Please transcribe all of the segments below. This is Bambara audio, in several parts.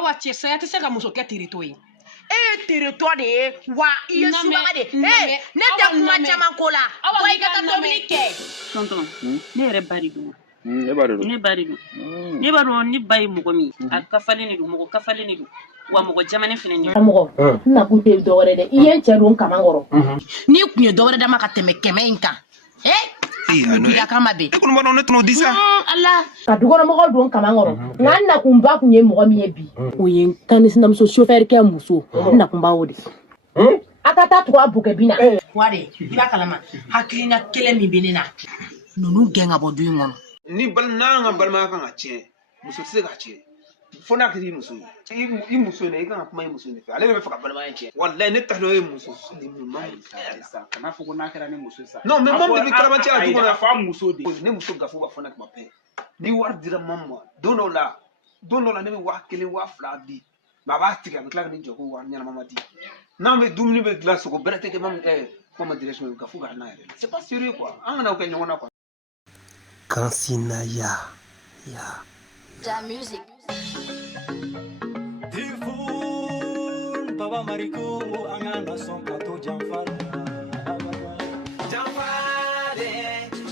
awa cɛ saya tɛ se ka muso kɛ teretɔ ye. Teretɔ de ye wa I ye subaga de. Ne tɛ kuma caman ko la. Wa I ka taa tobili kɛ. Tonton, ne yɛrɛ ba de don. Ne ba de don. Ne ba de don. Ne b'a dɔn ne ba ye mɔgɔ min a kafalen de don mɔgɔ kafalen de don wa mɔgɔ jamana fana de don. Mɔgɔ na kun tɛ dɔwɛrɛ dɛ I ye cɛ don kaman kɔrɔ. N'i kun ye dɔwɛrɛ dama ka tɛmɛ 100 in kan. Bila kama bɛ. E kɔni b'a dɔn ne tɛn'o di sa. Ala ka dukɔnɔmɔgɔw don kaman kɔrɔ. Nka n nakun ba kun ye mɔgɔ min ye bi. O ye n kanisinamuso chauffeur kɛ muso. N nakun b'a o de. A ka taa tugu a bukɛ bin na. Wari I b'a kalama hakilina kelen min bɛ ne na. Ninnu gɛn ka bɔ du in kɔnɔ. Ni n'an ka balimaya kan ka tiɲɛ muso tɛ se ka tiɲɛ fo n'a kɛra I muso ye I muso in I kan ka kuma I muso de fɛ ale bɛ fɛ ka balimaya tiɲɛ wallahi ne ta dɔn ye muso de ɲuman sa kana fɔ ko n'a kɛra ne muso sa non mais mɔm de bɛ kalamancɛ la du kɔnɔ fa muso de ne muso gafo b'a fɔ ne kuma bɛɛ ni wari dira mɔm ma don dɔw la ne bɛ 1000 2000 di mais a b'a tigɛ a bɛ tila ka ne jɔ ko wari ɲɛnama ma di n'an bɛ dumuni bɛ dilan sogo bɛrɛ tɛ kɛ mɔm comment dirais-je gafo ka n'a yɛrɛ c'est pas sérieux quoi an kana o kɛ ɲɔgɔn na quoi. Kansina ya. Da music. Tifun Baba Mariko angana son kato jamfara. Jamfare,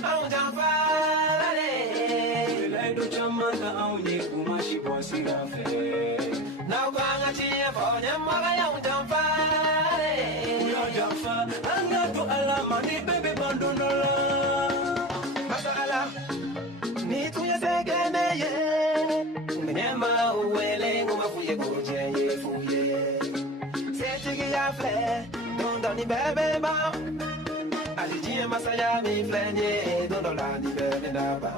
au jamfare. Laido chamanda au ye kumashi bosi rafe. Na kwanga tie fone maga ya jamfare. Ya jamfa angatu alama ni bebe bandonola. Masala ni tuya segene ye. Menyama uwele ngoma fuye goje ye fuye. Setigi ya fle, don ni bebe ba. Alijie masaya mi flenye, don ni bebe na ba.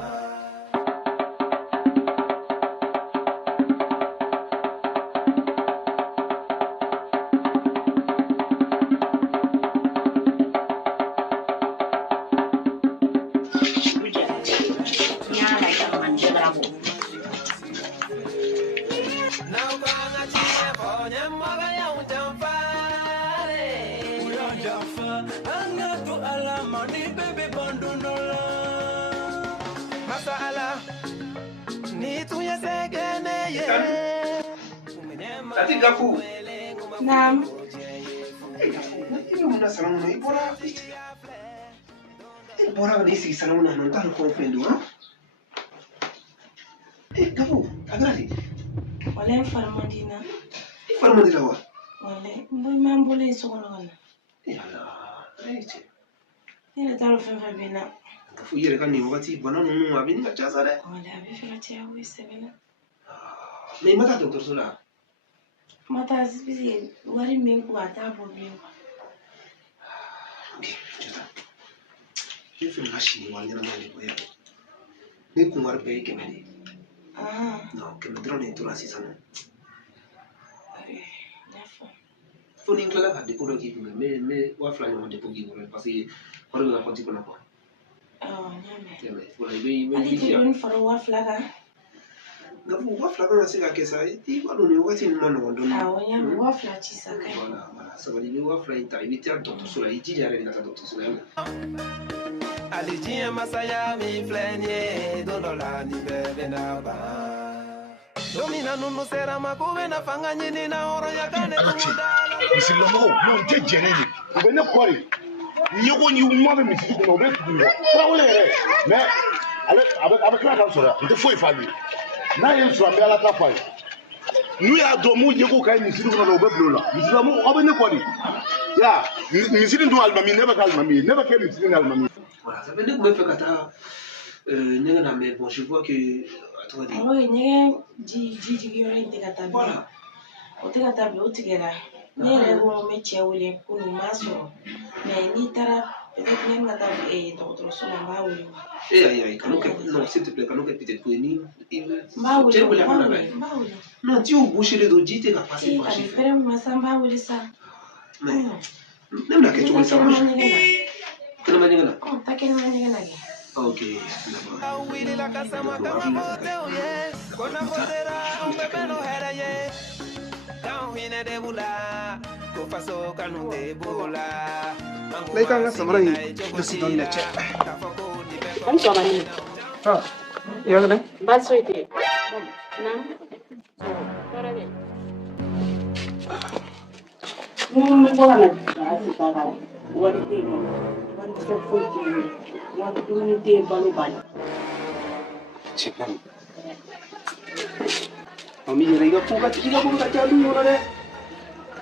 Ati gafu. Naam. Ini muna salamu na ibora. Ibora ni si salamu na nanta ko pendo ha. Gafu, agradi. Wala farmadina. Farmadina wa. Wala, mboy mambole sokono kana. Yalla, aiche. Ina taro fenfa bina. Gafu yere kan ni wakati bana nunu abin ka chasa de. Wala abi fela tia wi sebena. Me mata doctor Sola. Mata sibisi wari min ko ata problem. Okay, jota. Ife mashini wanyana mali ko yako. Ni kumar be kemeni. No, que me drone tu la sisana. Faut ni ngala ka depo doki me wa fla ni depo gi ngore parce que ko la ko tikona ko. Nyame. Faut la be Ali ti don faro wa fla ka. Gafu wa fla na sika kesa ti ko ni wakati ni mano ndo. Nyame wa fla ci sakai. Voilà, sababu ni wa fla ita ibiti an doctor Sola iti yare ni kata doctor Sola. Alijie masaya mi flenye, don ni bebe na ba. Domina nunu sera makube na fanga nyini na oro ya kane kumudala. Misilomo, no je jeneni. Ube ne kwari. Nyego nyi umwa be misiri kuno be tudu. Kwa wole re. Mais avec la kan sora, nte foi fali. Na yen so ambe ala tapai. Nu ya domu nyego kai misiri kuno be blola. Misilomo obe ne kwari. Ya, misiri ndo almami never kalmami, never ke misiri almami. Voilà, ça veut dire que me fait kata nyanga mais bon je vois que Oui, nyanga ji yore integata. Voilà. Otegata be otigera. Nere go me chewule kunu maso. Mais ni tara peut-être même ngata docteur Sola ba wuli. Non, s'il te plaît, peut-être que ni ba wuli. Non, tu boucher les dos, tu t'es capacité par chez. Faire masamba wuli ça. Mais même la question ça marche. Kena manyanga. Oh, takena manyanga lagi. Ok, Awili la casa makama bote uye. Kona bodera umbebe no heraye. Tauhine de bula. Kufaso kanu de bula. Laika nga samara yi desi don ne che. Kan so mani. Ah, ya ga. Ba so ite. Na. So, para bien. Ami yɛrɛ i ka ko ka ca du ɲɔgɔn na dɛ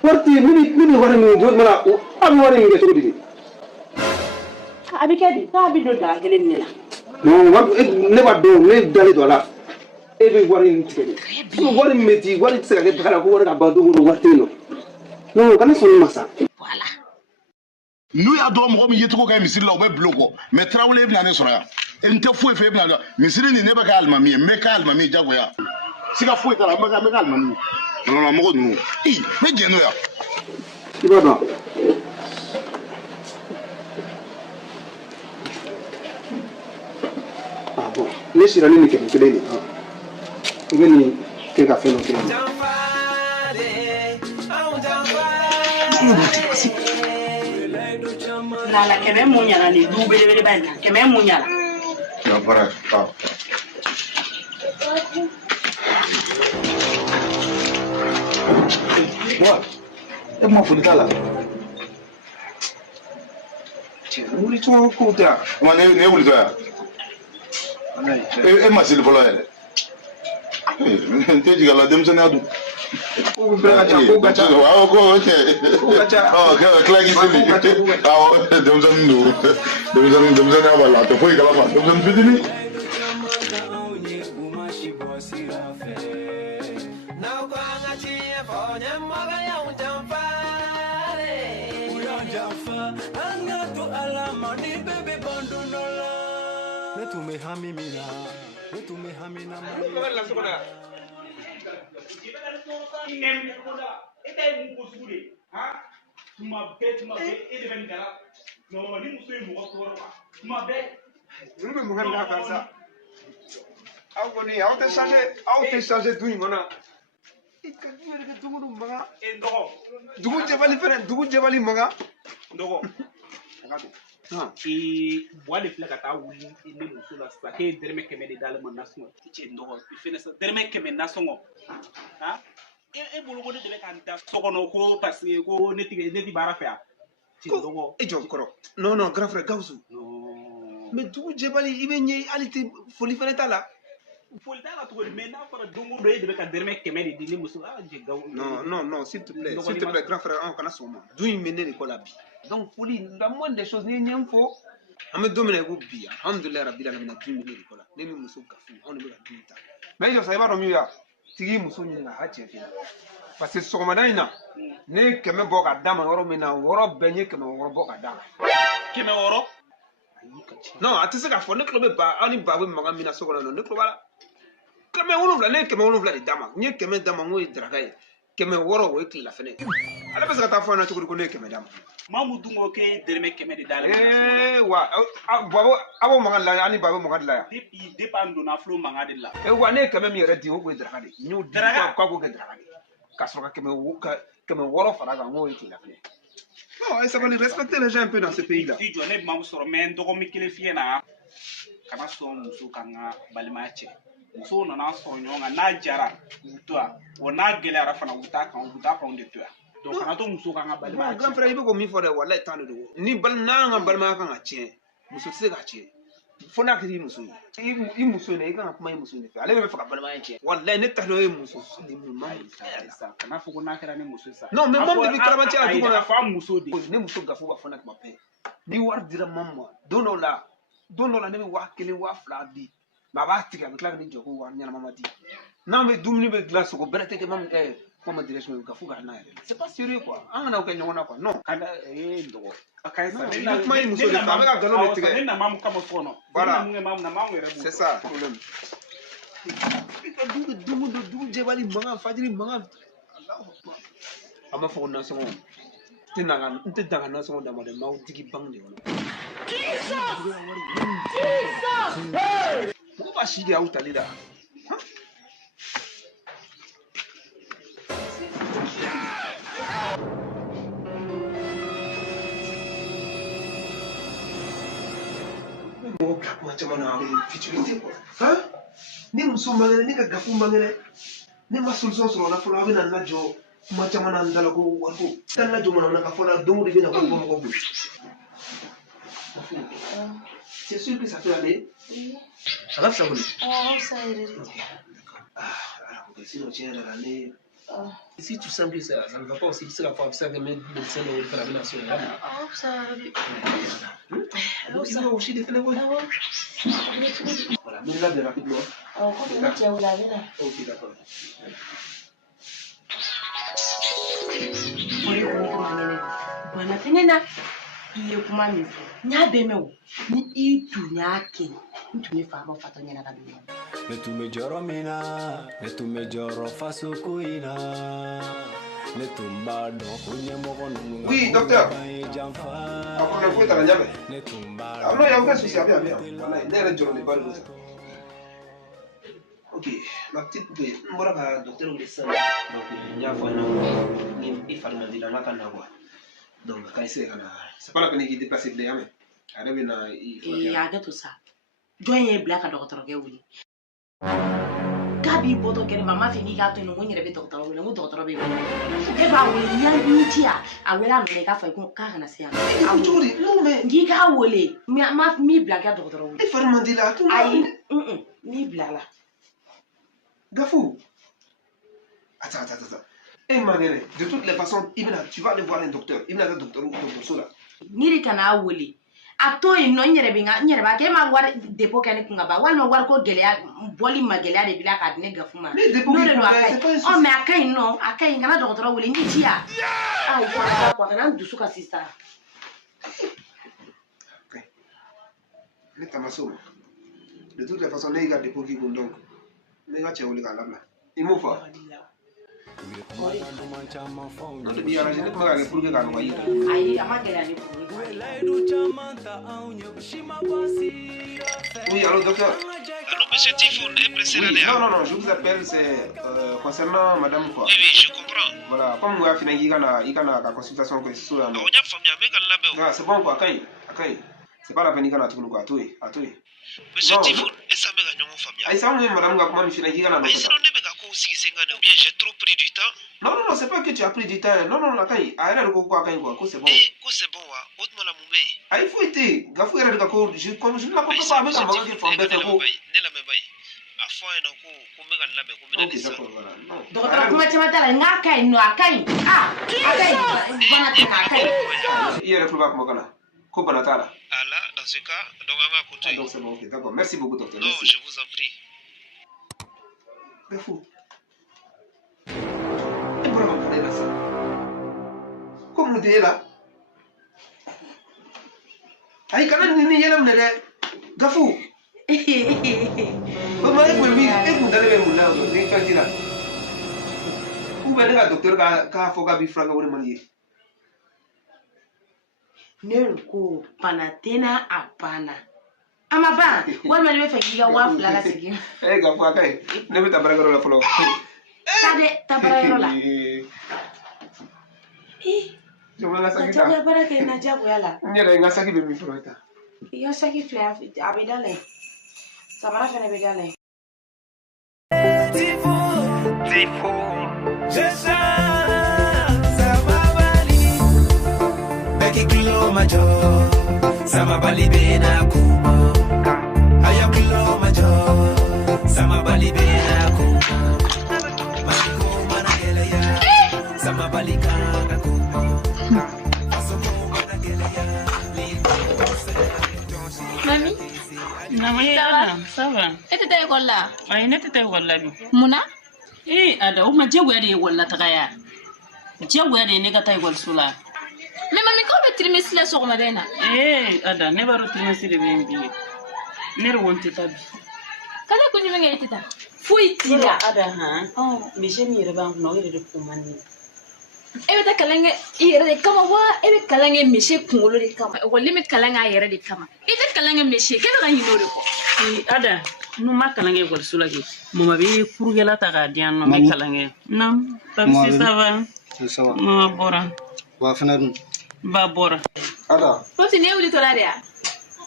wari tɛ yen ne bɛ wari min jɔ mana a bɛ wari min kɛ cogo di a bɛ kɛ di k'a bɛ don daga kelen de la non ne b'a dɔn ne dalen don a la e bɛ wari in tigɛ de wari min bɛ di wari tɛ se ka kɛ daga la ko wari ka ban don o don wari tɛ yen nɔ non kana sɔn ne ma sa n'u y'a dɔn mɔgɔ min ye cogo ka ɲi misiri la u bɛ bilo kɔ mais Tarawele bɛna ne sɔrɔ yan n tɛ foyi fɛ e bɛna dɔn misiri nin ne bɛ kɛ alimami ye n bɛ kɛ alimami ye jagoya siga foyi t'a la n bɛ kɛ alimami ye non mɔgɔ ninnu n bɛ jɛn n'o yan i b'a dɔn ah bon ne sera ni nin kɛmɛ kelen de i bɛ nin kɛ ka fɛn dɔ kɛ Lala kɛmɛ mun ɲana nin du belebeleba in na kɛmɛ mun ɲana e ma foli k'a la wuli cogo ko tɛ yan ne wulitɔ yan e ma seli fɔlɔ yɛrɛ n tɛ jigin a la denmisɛnniya dun ko ka ca awɔ ko cɛ tila k'i seli awɔ denmisɛnnin don denmisɛnniya b'a la a tɛ foyi kalama denmisɛnnin fitinin aw kɔni aw tɛ changer du in kɔnɔ i ka du yɛrɛ kɛ dugu makan dugu jɛbali fɛnɛ dugu jɛbali makan dɔgɔ buwa de filɛ ka taa wuli ne muso la sisan k'e ye dɛrɛmɛ 100 de d'ale ma nasɔngɔ cɛ dɔgɔ i fɛnɛ sa dɛrɛmɛ 100 nasɔngɔ e bolo ko ne de bɛ ka n da so kɔnɔ ko parce que ko ne ti baara fɛ yan cɛ dɔgɔ e jɔ kɔrɔ non grand frère Gawusu mais dugu jɛbali i bɛ ɲɛ hali tɛ foli fɛnɛ t'a la foli t'a la cogo di mais n'a fɔra don o don e de bɛ ka dɛrɛmɛ 100 de di ne muso jɛ Gawusu non s'il te plaît grand frère an kana sɔn o ma du in bɛ ne de kɔ la bi donc foli la moindre des choses ni ɲɛ n fɔ an bɛ don min na i ko bi alhamdulilayi rabbil alamin du in bɛ ne de kɔ la ne ni muso gafu anw de bɛ ka du in ta mais jɔ sa i b'a dɔn min ya tigi muso ɲininka a cɛ fɛ parce que sɔgɔmada in na ne ye 100 bɔ ka d'a ma yɔrɔ min na yɔrɔ bɛɛ n ye 100 bɔ ka d'a ma 100 non a tɛ se k'a fɔ ne tulo bɛ ba aw ni ba bɛ makan min na so kɔnɔ ne tulo b'a la 7 ne ye 7 de d'a ma n ye 100 d'a ma n ko ye daraka ye 100 o ye tile la fɛnɛ ale bɛ se ka taa fɔ an na cogo di ko ne ye 100 d'a ma Mamu dun ko k'e dɛrɛmɛ 100 de d'ale ma wa aw b'o mankan la ani ba bɛ mankan de la yan depuis an donna Flo mankan de la wa ne ye 100 min yɛrɛ di o kun ye daraka de n y'o di k'a k'o kɛ daraka de ka sɔrɔ ka 100 fara kan n k'o ye tile la fɛnɛ non et ça va les respecter les gens un peu dans ce pays là i jɔ ne mamu sɔrɔ mais n dɔgɔmin kelen fiyɛ na kana sɔn muso ka n ka balimaya cɛ musow nana sɔrɔ ɲɔgɔn kan n'a jara u to yan wa n'a gɛlɛyara fana u t'a kan de to yan donc kana to muso ka n ka balimaya cɛ grand frère i bɛ k'o min fɔ dɛ walayi tan de don ni n'an ka balimaya kan ka tiɲɛ muso tɛ se k'a tiɲɛ fo n'a kɛra i muso ye i muso in i kan ka kuma i muso in de fɛ ale de bɛ fɛ ka balimaya tiɲɛ walayi ne ta dɔn e muso de ɲuman sa kana fɔ ko n'a kɛra ne muso sa non mais mamu de bɛ kalabanciya la du kɔnɔ a fɔ a muso de ne muso gafu b'a fɔ ne tuma bɛɛ ni wari dira mamu ma don dɔw la ne bɛ 1000 2000 di mais a b'a tigɛ a bɛ tila ka ne jɔ ko wari ɲɛnama ma di n'an bɛ dumuni bɛ dilan sogo bɛrɛ tɛ kɛ mamu comment dirais-je gafu ka n'a yɛrɛ c'est pas sérieux quoi an kana o kɛ ɲɔgɔn na quoi non kana dɔgɔ a ka ɲi sa ne kuma i muso de fɛ a bɛ ka nkalon de tigɛ ne na mamu kama so kɔnɔ voilà mamu yɛrɛ b'o c'est ça problème i ka dugu jɛbali mankan fajiri mankan a ma fɔ ko nasɔngɔ n tɛ daga nasɔngɔ d'a ma dɛ m'aw digi banque de kɔnɔ mɔgɔ b'a si de aw tali la mɔgɔ bila kuma caman na futilité quoi ni muso man kɛnɛ ne ka gafu man kɛnɛ ne ma solution sɔrɔ o la fɔlɔ a bɛ na n lajɔ Macam mana anda laku aku tanah cuma nak kafola dong di bina aku mau kau. C'est sûr que ça peut aller. Ça va ça vous? Ça irait. Alors sinon tiens dans l'année. Si tu sens que ça ne va pas aussi, c'est la fois que ça va mettre le sel au faire la nationale. Ça irait. Donc il va aussi définir quoi? Voilà, mais là de rapidement. Ok, d'accord. Bana tengena iye kuma mi nya be me o ni itu nya ke ntumi fa ba fata nya na ka dunya ne tu me joro mina ne tu me joro faso kuina ne tu mba do kunye mo no. Oui, docteur. On a fait à la nyame. Ah non, il y a aucun souci, bien. Voilà, il est joro ne pas le ça. Ok, ma petite poupée, moi là, docteur, il est ça. Donc, il y a il faut demander dans la canne. Donc, c'est pas la peine de déplacer les gamins. Il y a tout ça. Joignez black à docteur Gaouli. Gabi Bodo Kerma fini gato in un wing of doctor, ou doctor Baby. If I will young tia, I will have make up for Carnasia. No, man, Giga Wooly, me black at doctor. If I mandila, I me blala. Gafou. Attends. Eh Manuel, de toutes les façons, tu vas aller voir un docteur. Il y a un docteur ou docteur Sola. Niri kana wuli. Ato ino nyere ba ke ma war depo kane kunga ba wal ma war ko gelea boli ma gelea de bila ka ne gafuma. No de no akai. O me akai ngana docteur wuli ngi tia. Ah kwa kana ndusu ka sister. Okay. Ne tamaso. De toutes les façons, les gars depo qui vont donc. Les gars tiens wuli ka labla. Il m'en faut. Non te dire je ne peux pas aller pour que quand on va y aller. Aïe, amagela ni pour. Oui, allô docteur. Allô monsieur Tifoun, est pressé d'aller. Non, je vous appelle, c'est concernant madame quoi. Oui, je comprends. Voilà, comme vous avez fini, il y a la consultation que c'est sur la. C'est bon quoi, Akai. C'est pas la peine qu'il y a tout quoi, tout. Monsieur Tifoun, est-ce que vous avez famille? Aïe, ça me madame comment il finit qu'il y a la. Aïe, sinon ne me gâte aussi ou bien j'ai trop pris du temps. Non, c'est pas que tu as pris du temps. Non, Akai, arrête le coco Akai quoi, c'est bon. C'est bon, haute-moi la moumé. Aïe, faut être, gafou erreur de coco, comme je ne la comprends pas, mais ça m'a dit faut embêter coco. Ok, d'accord, voilà. Docteur, comment tu m'appelles? Akai, no Akai. Akai, bana Akai. Il y a le problème comme ça. Coupe la tala. Alors, dans ce cas, donc on va continuer. Donc c'est bon, ok, d'accord. Merci beaucoup, docteur. Non, je vous en prie. Gafou. Et pour m'appeler là ça. Comme nous disons là. Aïe, quand même, il y a un homme Gafou. Comment est-ce que vous allez me là, vous êtes là. Où est le docteur qui a fait Gabi Franck ou le manier? Nerko panatena apana. Amaba, walma ne fe giga wa flala sigi. Gafou Akai, ne me tabaragaro la folo. Tade tabaragaro la. Je me la sakita. Taja baraka na jago yala. Nyere nga saki be mi frota. Yo saki fla abedale. Sabara fene bedale. Tifo. Kilo majo sama bali bena kuma ayo kilo majo sama bali bena kuma masiko mana geleya sama bali kana kuma asoko mana geleya Mami ça va et tu t'es école là ay nete tay walla bi muna ada o ma jego ya de walla tagaya jego ya de ne ga tay gol sula. Mais maman, quand tu trimestre là sur Madena? Ada, ne baro trimestre de bembi. Ne ronte tabi. Kala ko ni menga itita. Fui tira. Ada mi jeni reba no ire de kumani. Ebe ta kalanga ire kama wa ebe kalanga mishe kungolo de kama. Wali me kalanga ire de kama. Ite kalanga mishe ke ga yino de ko. Ada, no ma kalanga gol sulagi. Mama be furugela ta ga dian no me kalanga. Nam, tabi ça va. Ça va. Ma bora. Wa fana Babora. Ada. Toi tu n'es où le tolaria?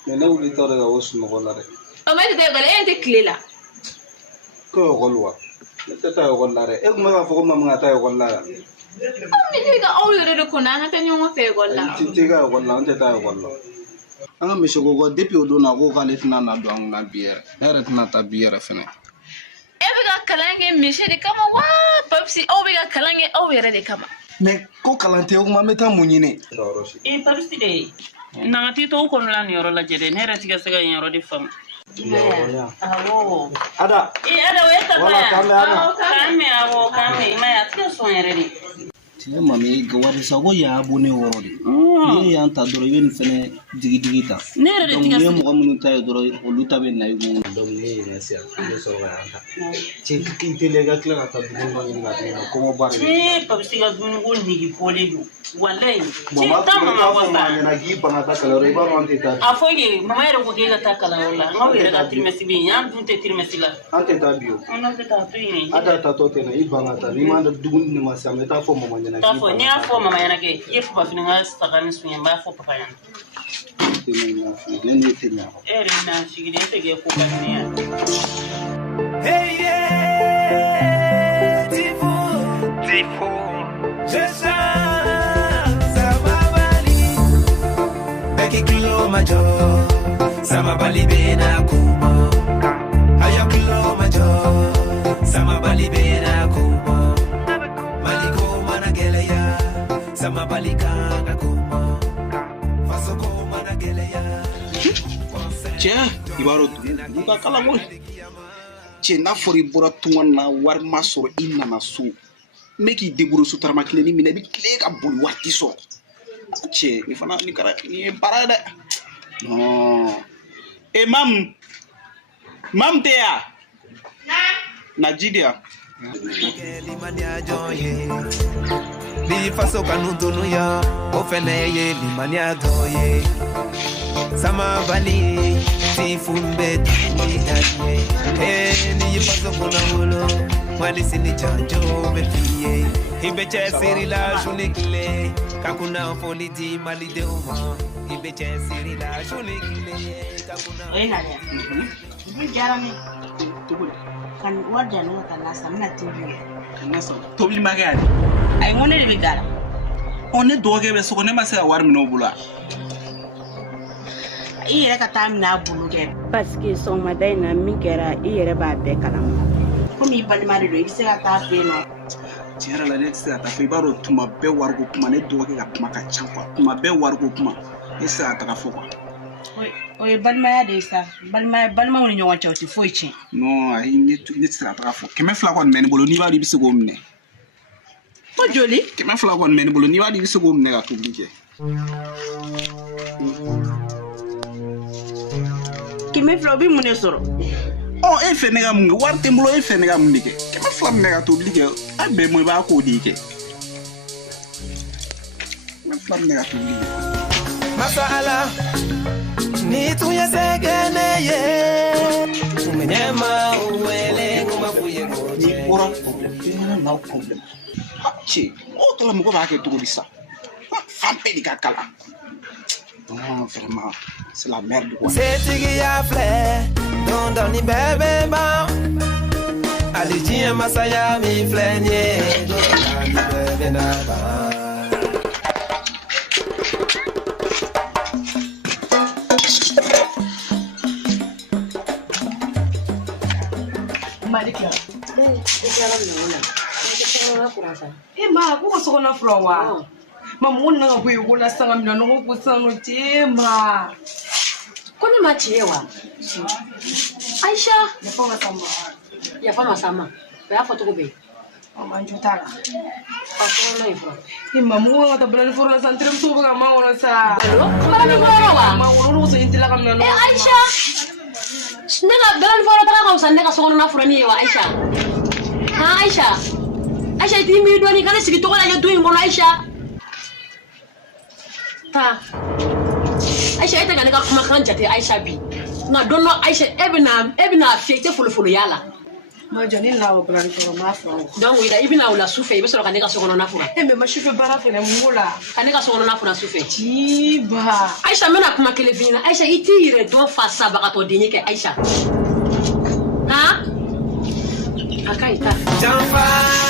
Mais là où le tolaria aussi me relare. O ma te gale ente clé là. Ko golwa. Ne ta relare. E kuma ga fo ma nga ta relare. mi ga aw yɛrɛ de kunna an ka taa ɲɔgɔn fɛ ekɔli la Tɛ ka ekɔli la an tɛ taa ekɔli la an ka misi ko depuis o don na ko k'ale tɛna na don an kunna bi yɛrɛ ne yɛrɛ tɛna taa bi yɛrɛ fɛnɛ e bɛ ka kalan kɛ misi de kama wa papisi aw bɛ ka kalan kɛ aw yɛrɛ de kama mais ko kalan tɛ o kuma an bɛ taa mun ɲini papisi de n'an ka t'i to o kɔnɔla nin yɔrɔ lajɛ dɛ ne yɛrɛ ti ka se ka yen yɔrɔ de faamu awɔ Ada Ada o ye tata wala k'an bɛ Ada k'an mɛn awɔ k'an mɛn i ma ye a ti ka sɔn yɛrɛ de tiɲɛ mami gawari sago y'a abonné wɔɔrɔ de n'i y'an ta dɔrɔn i bɛ nin fɛnɛ digi ta ne yɛrɛ de ti ka donc ni mɔgɔ minnu ta ye dɔrɔn olu ta bɛ na i kun donc ne ye ɲɛ siya i bɛ sɔrɔ ka yan ta cɛ k'i teliya i ka tila ka taa dumuni dɔ ɲini ka di ne ma kɔngɔ b'a la papisi ka dumuni ko nege bɔlen don walayi bon m'a fɔ maa ɲɛna k'i ban ka taa kalanyɔrɔ i b'a dɔn an tɛ taa a fɔ ye mama yɛrɛ ko k'e ka taa kalanyɔrɔ la n'aw yɛrɛ ka trimestre bɛ yen an dun tɛ trimestre la an tɛ taa bi o an tɛ taa to yen Ada tatɔ tɛ na i ban ka taa n'i ma dumuni di ma sisan n bɛ taa fɔ mama ɲɛna t'a fɔ n'i y'a fɔ mama ɲɛna kɛ i ye papa fana ka saga ni sun ye n b'a fɔ papa ɲɛna ne ni tɛ ɲa e yɛrɛ bɛna sigi de e tɛ kɛ ko ka di ne ye Hey yeah, Tifo, je chante sama bali, beki kilo majo, sama bali bena kuma, ayo kilo majo, sama bali bena kuma, maliko mana geleya, sama bali kanga kuma, fasoko mana geleya. cɛ i b'a dɔn du ka kalan koyi cɛ n'a fɔra i bɔra tunga na wari ma sɔrɔ i nana so n bɛ k'i débrouiller sotarama kelen ni minɛ i bɛ tile ka boli waati sɔrɔ cɛ nin fana nin kɛra nin ye baara ye dɛ non mamu tɛ yan na ji di yan Di faso kanutunu ya ofene ye limania doye sama bali ti fumbe ni danye ni faso kuna holo wali sini chanjo be fiye ibeche siri la junikle kakuna folidi mali de uma ibeche siri la junikle kakuna oye na ya ni jarami kan warda no ta lasa mina tv Nasa tobili ma kɛ yan ay ngone de bigara ne dɔgɔkɛ bɛ so kɔnɔ ne ma se ka wari minɛ o bolo wa i yɛrɛ ka taa minɛ a bolo kɛ parce que sɔgɔmada in na min kɛra i yɛrɛ b'a bɛɛ kalama komi i balima de don i bɛ se ka taa fɛ yen nɔ tiɲɛ yɛrɛ la ne tɛ se ka taa fɔ i b'a dɔn tuma bɛɛ wariko kuma ne dɔgɔkɛ ka kuma ka ca quoi tuma bɛɛ wariko kuma ne tɛ se ka taga fɔ quoi o ye balimaya de ye sa balimaw ni ɲɔgɔn cɛ o tɛ foyi tiɲɛ non ayi ne tɛ se ka taga fɔ 200 kɔni bɛ ne bolo n'i b'a dɔn i bɛ se k'o minɛ ko joli 200 kɔni bɛ ne bolo n'i b'a dɔn i bɛ se k'o minɛ ka tobili kɛ 500 o bɛ mun de sɔrɔ e fɛ ne ka mun kɛ wari tɛ n bolo e fɛ ne ka mun de kɛ 200 minɛ ka tobili kɛ a bɛɛ mɔ i b'a k'o de kɛ 200 minɛ ka tobili kɛ masala ni tu ya segene ye umenyema uwele ngumafuye ni bɔra problème na problème cɛ o tɔla mɔgɔ b'a kɛ cogo di sa fan bɛɛ de ka kalan non vraiment c'est la merde quoi setigi ya flɛ don dɔ ni bɛɛ bɛ ban ali diɲɛ masaya min filɛ nin ye don dɔ ni bɛɛ bɛ na ban ma ko so na frowa ma mun na go yugo la sanga mina no go sano tema ko ni ma chewa Aisha ya fama sama ya foto go be o manjutara ko na ifro ma mu wa ta blan foro la santrem so ga ma wona sa para ni wa ma wona so intila kam na no Aisha nega blan foro ta ka usan nega so na foro ni wa Aisha ha Aisha ti mi do ni kana sigi to la do ngono Aisha ha Aisha ita ga nega kuma kan jate Aisha bi na don't know Aisha ebina fete folo yala ma jani na o blan foro ma foro donc ida ibina wala sufe ibe so ka nega so ngono na fura embe ma shufe bara fene mula ka nega so ngono na fura sufe tiba Aisha mena kuma kelevina Aisha iti ire do fa saba ka to dinye ke Aisha ha akaita Jamfare,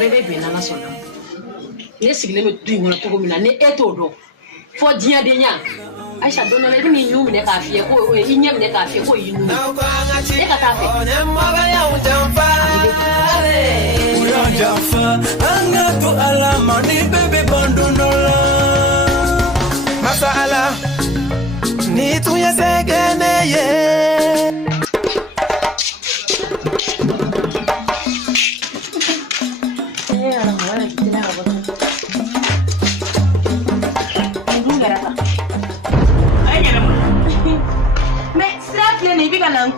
bebe be na sona ne sigile me du ngona to mina ne eto do fo dia de nya Aisha dona le ni nyumi ne ka fie ko inyem ne ka fie ko yinu e ka ta fe anga to ala mani bebe bandonola masala ni tu ya segene ye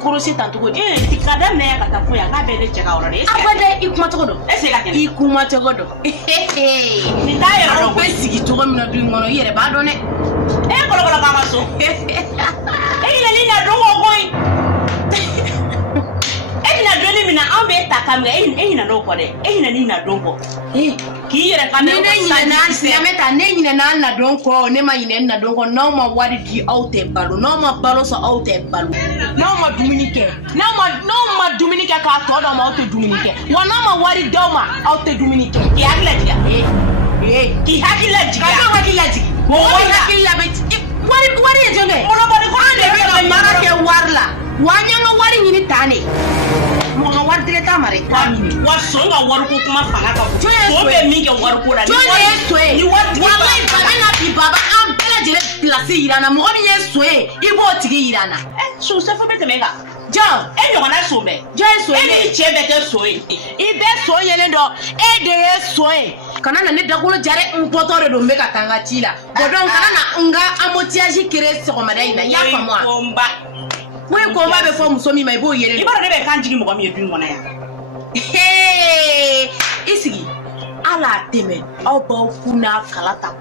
Korosi tantugo ti kada me ka ta foya ka be de cheka orore abade ikuma togodo ese ka ken ikuma togodo ni ta yero no be sigi togo mina du ngono yere ba do ne kolo kolo ka maso ile ni na do ngoi na do ni mina ambe ta kamga na no ko de na ni na do ko ki yere ka ne na meta ne na do ko ne ma yine na do ko no ma wadi di aute balo no ma balo so aute balo no ma Dominique no ma Dominique ka to do ma aute Dominique wana ma wadi do ma aute Dominique ki hakila diga ki hakila diga ka hakila diga mo hakila be wari e jonge mo no bari ko ande be mara ke warla wanya no wari ni tane mo no war direta mare wa songa war ko kuma fanga ka so be mi ke war ko da ni war wallahi baba na bi baba am bela jere place irana mo ni yesoe ibo tigi irana so se fo bete mega John e yo na so be John so e che be ke so e be so yele do e de yesoe kana na ne dakulo jare mpotore do meka tanga chila bodon kana na nga amotiaji kire se ko madaina ya fa mo komba we komba be fo musomi mai bo yele ibara de be kanjigi mo mi edun wona ya isigi ala teme obo kuna kalata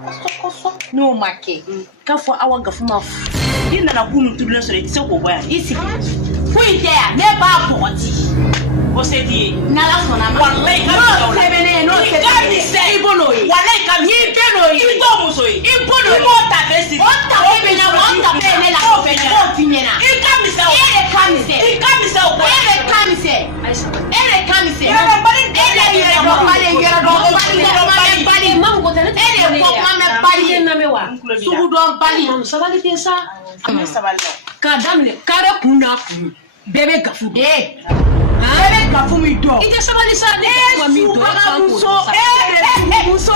koso no make ka fo awa gafuma ina na kunu tudle so le se ko boya isigi fuite ya ne ba poti o se di na la sona wallahi ka no sebene no sebene ibono yi wallahi ka mi beno yi to muso yi ibono mo ta besi o ta be na mo ta be ne la ko fe na o finena e kamise o e kamise e kamise o e kamise e kamise e bali bali mango tele e ko ma bali na mewa sugu don bali sabali te sa sabali ka damne kare kuna bebe gafu bebe gafu mi do ite sabali sa ne ko mi do ka ko muso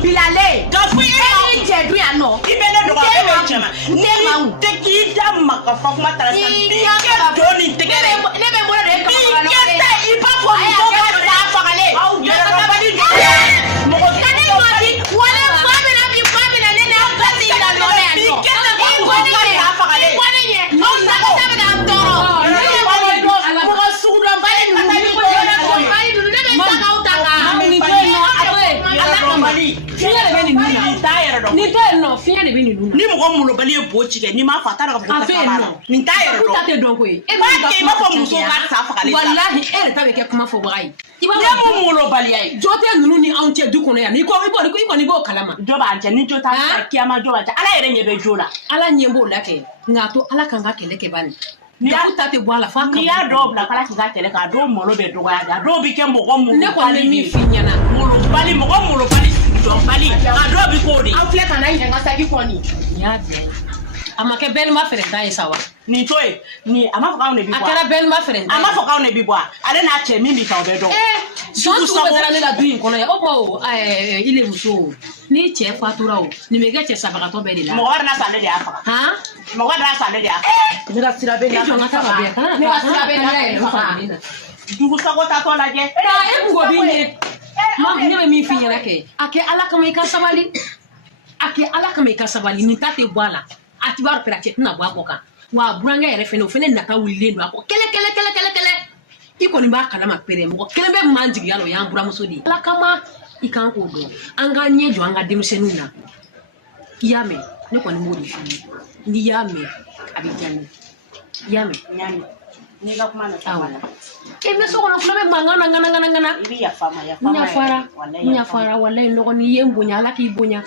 bilale gafu e je du ya no ibele do ka be chama ne ma te ki dam maka fa kuma tara sa bi ke do ni te ke ne be mo de ka no ke i pa ko mi do ka da fa kale ya ka ba di mo ko ka ne ma di wala fa be na bi fa be na ne na ka ti da no ne no ke te ko ko ka da fa kale ko ne ye no sa ka be na to ni ta no fiya de bini nuna ni mo ko mulo bali e bochi ke ni ma fata ka ko ta ba ni ta yero do ta te do ko e ba ke ma ko muso ka sa fa kale wallahi e ta be ke kuma fo brai iba mo mulo bali ai jote nunu ni ante du kono ya ni ko ni bo kalama do ba ante ni jota kiyama do ba ala yere nyebe jola ala nyembo la ke ngato ala kan ga kele ke bani ni ta te boala fa ka ni ya do bla kala ki ga tele ka do mo lo be do ya da do bi ke mo ko mu ne ko ni mi finyana mo lo bali Bali, ado bi ko de. An fle kana yin nga sagi ko ni. Ya be. Amake bel ma fere dai sawa. Ni toy, ni ama fa ka on bi bo. Akara bel ma fere. Ama fa ka on bi bo. Ale na che mi ka obedo. So so betara le la duin kono ya. O ile muso. Ni che fatura o. Ni mega che sabaka to be de la. Mo war na sale de afa. Ha? Mo war na sale de afa. Ni ga sira be na. Ni ga sira be na. Dugu sagota to la je. Ta e ngo bi ni. Ma ne be mi finyana ke ake ala kama ka sabali ni tate boala atibar prate na bo akoka wa buranga yere fene ofene na ka wile ndo ako kele iko ni ba kana mapere mo kele be manjigi yalo ya mbura musodi ala kama ikan ko do anga nyejo anga demsenuna yame ne ko ni modi fi ni yame abijani yame nyani nega kuma na tawana eme so kono flobe ngana ibi ya fama nya fara wallahi logo ni yembunya ala ki bunya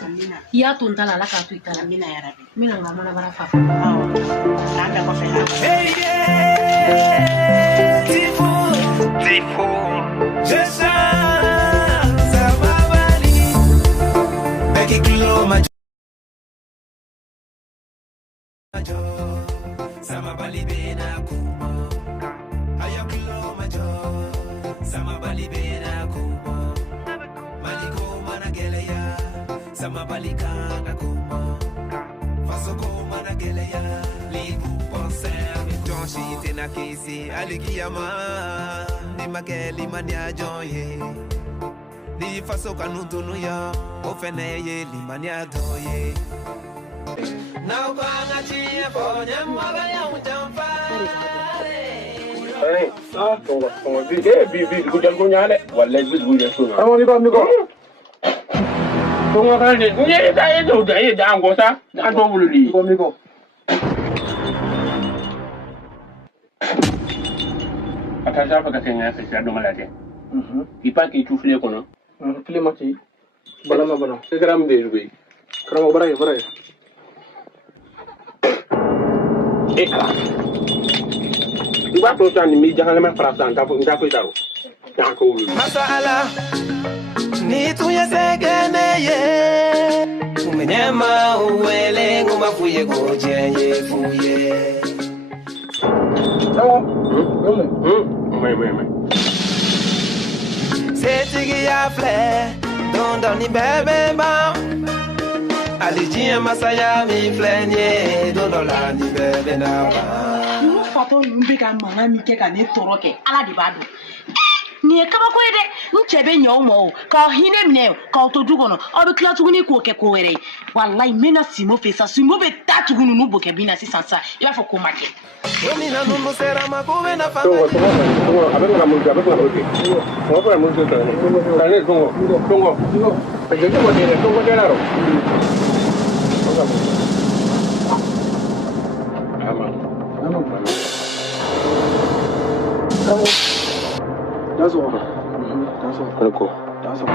ya tontala la ka tu ikala mina ya rabbi mina ngama na bara fa nanda ko fe hey tifo je sais balibena kuma ayakilo majo sama balibena kuma maliko mana geleya sama balikana kuma fasoko mana geleya libu ponser jonshi tena kisi alikiyama ni makeli mania joye ni fasoka nutunu ya ofeneye limania doye now banga chia ponya maga ya utampa Hey, tunggu, hujan nyale, wallahi hujan suna. Kamu ni kau. Tunggu kan ni saya tu dah anggota, anggota buli. Kamu ni kau. Atas apa katanya saya doma lagi. Ipak itu file kono. File mati. Bala. Sekarang beri. Kerana berai. Eka. Iba to tan mi jangan ma prasan ta ko taro. Ta ko wi. Masala ni tu ya segene ye. Umenyama uwele ngoma fuye goje ye fuye. Mai. Setigi ya fle don ni bebe ba. Alijia masaya mi flenye don la ni bebe na ba. Fato yumbi ka manga mi ke ka ne toroke ala di bado ni e kaba ko ede nchebe nyo mo ka hine mne ka to dugono obi kla tuguni ko ke ko were wallahi mena simo fesa simo be tatugunu nu boke bina si sansa iba fo ko make domina no será ma come na fa Tunggu, abang nak muncul. Apa yang muncul tu? Tunggu. Pergi mau dia, tunggu dia laro. Aman. Kamu. Dah so. Kau. Dah so.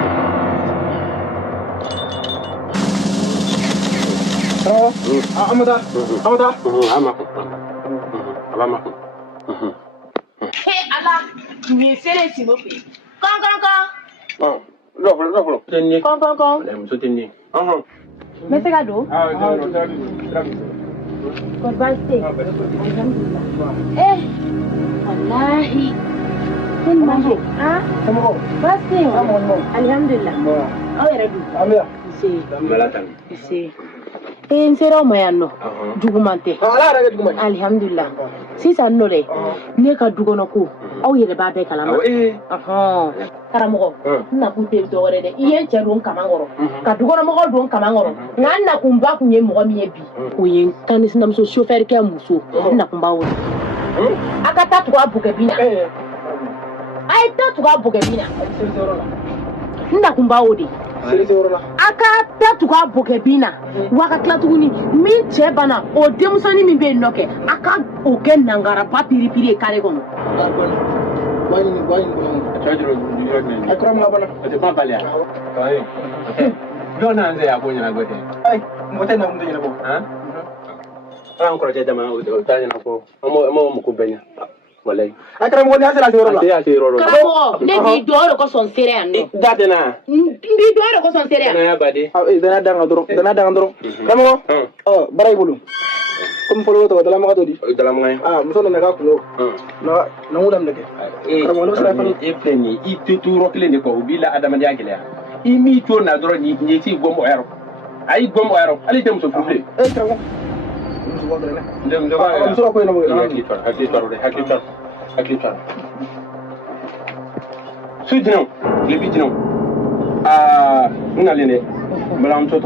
Amada. Amak. Hey ala, ni sere simo pe. Kon. Oh, lo. Tenni. Kon. Lem so tenni. Mese kado? God baste. Wallahi. Ken maje. Kamu. Baste. Alhamdulillah. Oh ya Rabbi. Amia. Si. Malatan. Si. Sera mayano. Dugumante. Alhamdulillah. Sisan no le. Ne ka dugono ko. Aw yere ba be kalama. Karamo. Na kunte do wore de. Iye cheron kamangoro. Ka dugono mo don kamangoro. Nganna kumba kunye mo mi ebi. Oyen kanis nam so chauffeur ke muso. Na kumba wo. Akata to abuke bina. Ai ta to abuke bina. Nda kumba wo de. Aka tatuka bokebina waka klatuguni min chebana o demusani min be noke aka o ken nangara papiri piri kare kono Why chajuro akram ngabana ate papalia kai dona anze yapo nyana gote ai mote na mde nyabo ran ko jeda ma o tanya na ko mo kubenya walai akram ngoni asira siro karamo ne bi doro ko son sere anno datena bi doro ko son sere na badi dana danga doro karamo barai bulu comme polo to dalam ka to di dalam ngai muso na ka kuno na ngudam deke karamo no sara fani e pleni i tuturo kleni ko bila adama jagile i mi to na doro ni ci gombo ero ay gombo ero ali dem so fuble karamo dem muso ko no hakita sudino lebitino ngalene balam to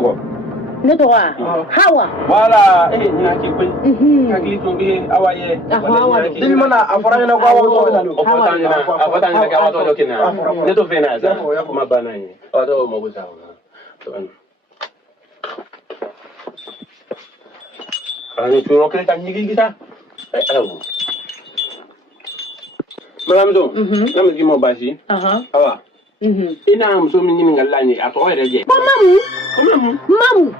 ne to hawa wala ni aki ko hakito be awaye dil mana afara na ko awo afata na ka wato dokina ne to fena za mabana ni wato moguza to ani turo kle tan nyigi kita awu Madame Zo, nam gi mo basi. Awa. Ina am so min ni ngalla ni ato ere je. Mamu.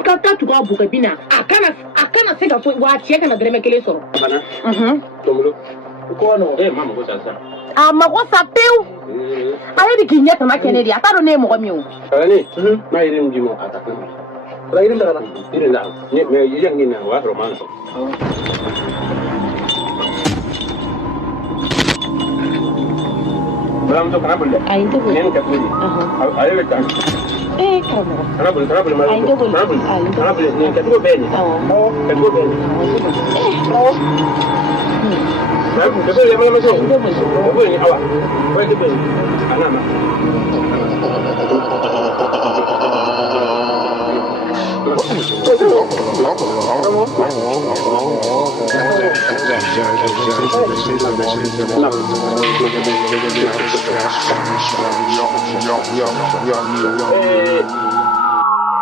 Ka ta tu ko buka bina. Akana se ka fo wa tie kana dere mekele soro. Bana. Tomulo. Ko no. Mamu ko sa. Ma ko sa peu. Ayi di kinya tama kene di ataro ne mo mi o. Ani. Ma irim gi mo ataka. Irim da. Ni me yang ni na wa romanso. Belum tu kenapa boleh? Ayo tu boleh. Ini kat boleh. Ayo letak. Kamu. Kenapa boleh malu? Ayo tu boleh. Kenapa boleh? Ni kat dua ben. Oh. Kat dua ben. Oh. Kat boleh malu masuk. Boleh ni awak. Boleh tu boleh. Anak mak.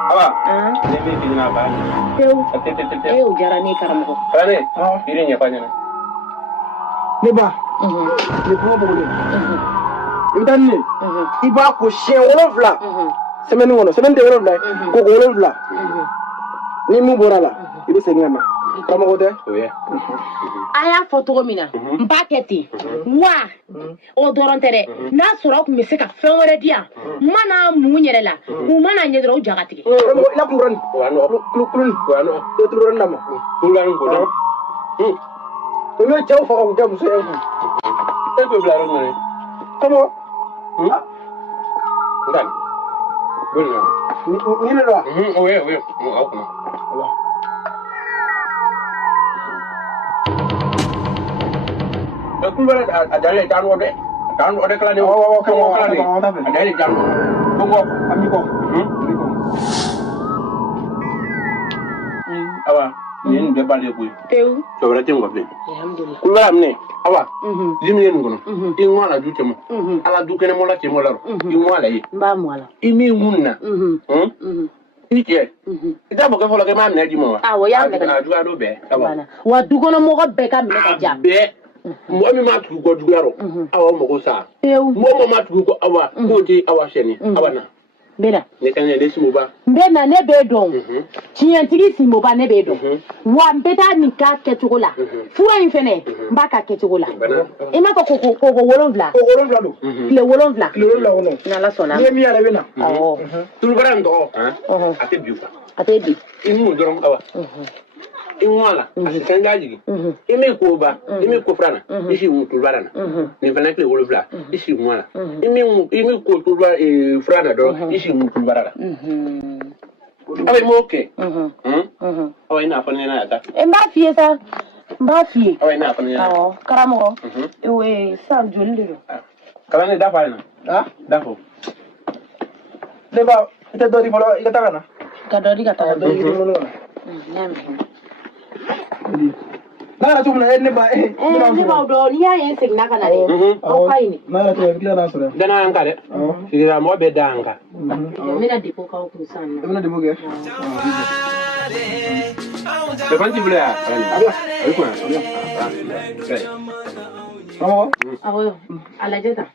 Apa? Ini bikin apa? Ujara ni karamoko. Kerana ini apa ni? Neba. Ni boleh. Idan ni. Iba ko shen wolofla. Semaine ngono, semaine de wolofla. Ko wolofla. Ni mu borala. Ibi sengama. Kama ko de? Oya. Aya foto mina. Mbaketi. Wa. O dorontere. Na sura ku misika fenwere dia. Mana mu nyere la. Ku mana nyedro o jagatigi. La kuran. Wano. Kulun. Wano. De turan nama. Kulan ko do. Ini jauh fakau jam saya. Aku belajar ni. Kamu? Kan? Boleh. Ini dah. Oh ya. Mau apa? Allah. Aku belajar ada le jalan ode. Jalan ode kelan ni. Oh, kamu kelan ni. Ada le jalan. Tunggu, amiko. Awa. Ni dia balik aku. Teu. Coba tengok apa. Alhamdulillah. Kulah ni. Awa. Jimi ni ngono. Ingwa la dute mo. Ala duke ne mo la ke mo la. Ingwa la yi. Ba mo la. Imi munna. Ike. Ida bo ke folo ke ma na di mo. Ah, wo ya me ka. Adu ado be. Awa. Wa dugono mo ko be ka me ka ja. Be. Mo mi ma tu ko dugaro. Awa mo ko sa. Teu. Mo ma tu ko awa. Ko ti awa sheni. Awa na. Bena. Ne kan ne si mo ba. Bena ne be don. Tientigi si mo ba ne be don. Wa mbeta ni ka ketugo la. Fura in fene mba ka ketugo la. E ma ko wolonvla. Ko wolonvla do. Le wolonvla. Le wolonvla wono. Na la sona. Ni mi ala bena. Oh. Tulbaran do. Ate biufa. Ate bi. Imu dorom awa. Ingwala. Asikan daji. Ime ko ba. Ime ko frana. Isi mu tulbarana. Ni fana kle wolonvla. Isi mwala. Ime ko tulba frana do. Isi mu tulbarana. Awe mo okay. Awe ina afanya na yata. Mba fie sa. Mba fie. Awe ina afanya na. Oh, karamo. Ewe sam joliro. Kala ne dafa na. Ha? Dafo. Neba, ita dori folo ita kana. Ka dori ka ta. Dori mo no. Na tu mna neba neba do ni ya yen sig na kana de. O kai ni. Na tu kila na sura. Dana anka de. Sira mo be danga. Mina depo ka ku sana. Mina depo ke. Te fanti bula. Ala. Ayo ko. Kamu? Awo. Ala jeta.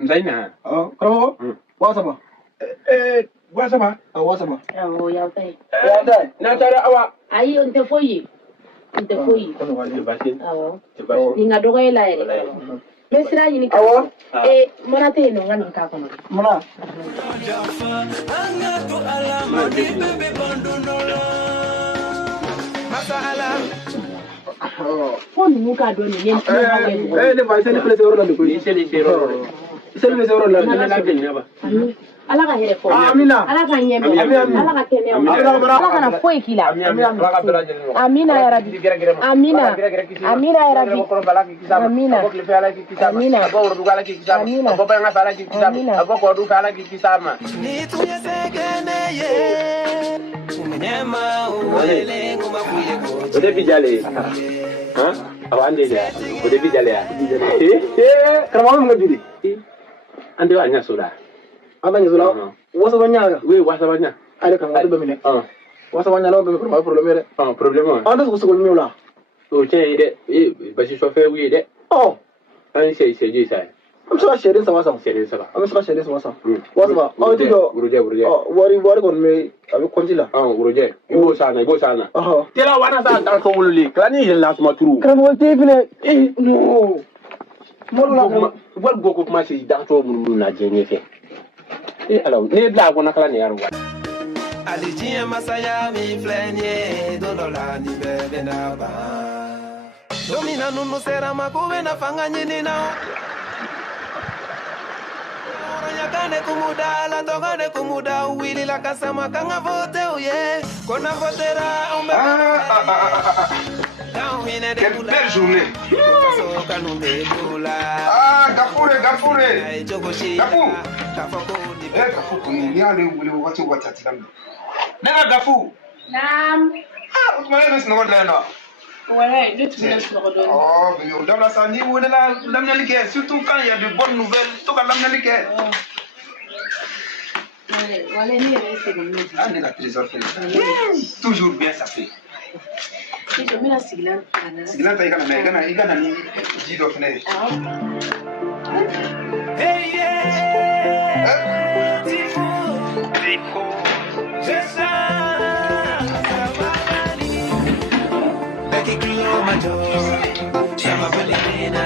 Zaina. Oh, kamu? Wasapa. Wasapa. Wasapa. Awo ya tai. Ya tai. Na tara awa. Ayi on te foyi. On te foyi. Awo. Ninga dogo ela ere. Mesra yini ka. Awo. Mona te no ngani ka kono. Mona. Fon muka do ni yen. Ne ba sai ne place oro la ko. Sai ne oro la. Na bin ne ba. Ala ka here fo. Amina. Ala ka nyeme. Ala ka kene. Ala ka na foi kila. Amina ya rabbi. Amina. Amina ya rabbi. Amina. Amina. Amina. Abo ko du fala ki kisama. Ni tu ya segene ye. Nyama uwele ngoma kuye ko. Ode bijale. Ha? Awande ja. Ode bijale ya. Karamo mo ngudi. Ande wa nya soda. Anda nyuzula. Wasa banya. We wasa banya. Ale kan wasa bamine. Wasa banya lo be ko problème. Problème. Anda ko ko nyula. O che ide ba si chauffeur wi de. Oh. An sei ji sai. Am so shere sa wasa. Shere sa. Am so shere sa wasa. Wasa ba. Oh dido. Uruje. Oh wari kon me abi konjila. Uruje. Ibo sana. Oh. Tela wana sa tan ko wululi. Klani yin la kuma turu. Kan wo te fine. No. Molo la kuma wal go ko kuma si dan to mun na jenye fe. Alors, ne bla ko nakala ne yarwa. Alijia masaya mi flenye donola ni bebe na ba. Domina nunu sera makuwe na fanga nyini nao. Nyakane kumudala, tokane kumuda uwili la kasama kanga vote uye. Kona votera umbe. Quelle belle journée. Ah, Gafoure. Gafou. Gafou, kuni yale ule wakati watati lambe. Nega Gafou. Naam. Ah, utumale besi ngo ndena. Ouais, le tu me sur redonner. Oh, mais on donne la sandi ou la lamnalike, surtout quand il y a de bonnes nouvelles, to ka lamnalike. Voilà, ni c'est le mieux. Ah, nega trésor fait. Toujours bien ça fait. Je mets la siglante. Siglante igana ni jido fene. Hey yeah. Tifo. Jessa. Make it clear my door. Sama balibena.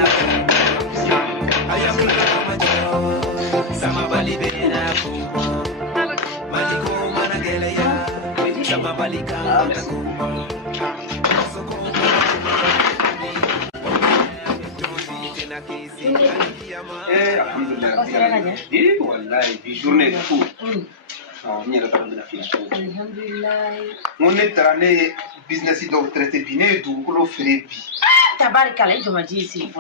I am my door. Sama balibena. Maliko manageleya. Sama balika. Alhamdulillah. Eh, wallahi, bi journée fou. Non, ni la table de la Alhamdulillah. Mon étrané business do traité bien du ko fere bi. Tabarikala joma ji si.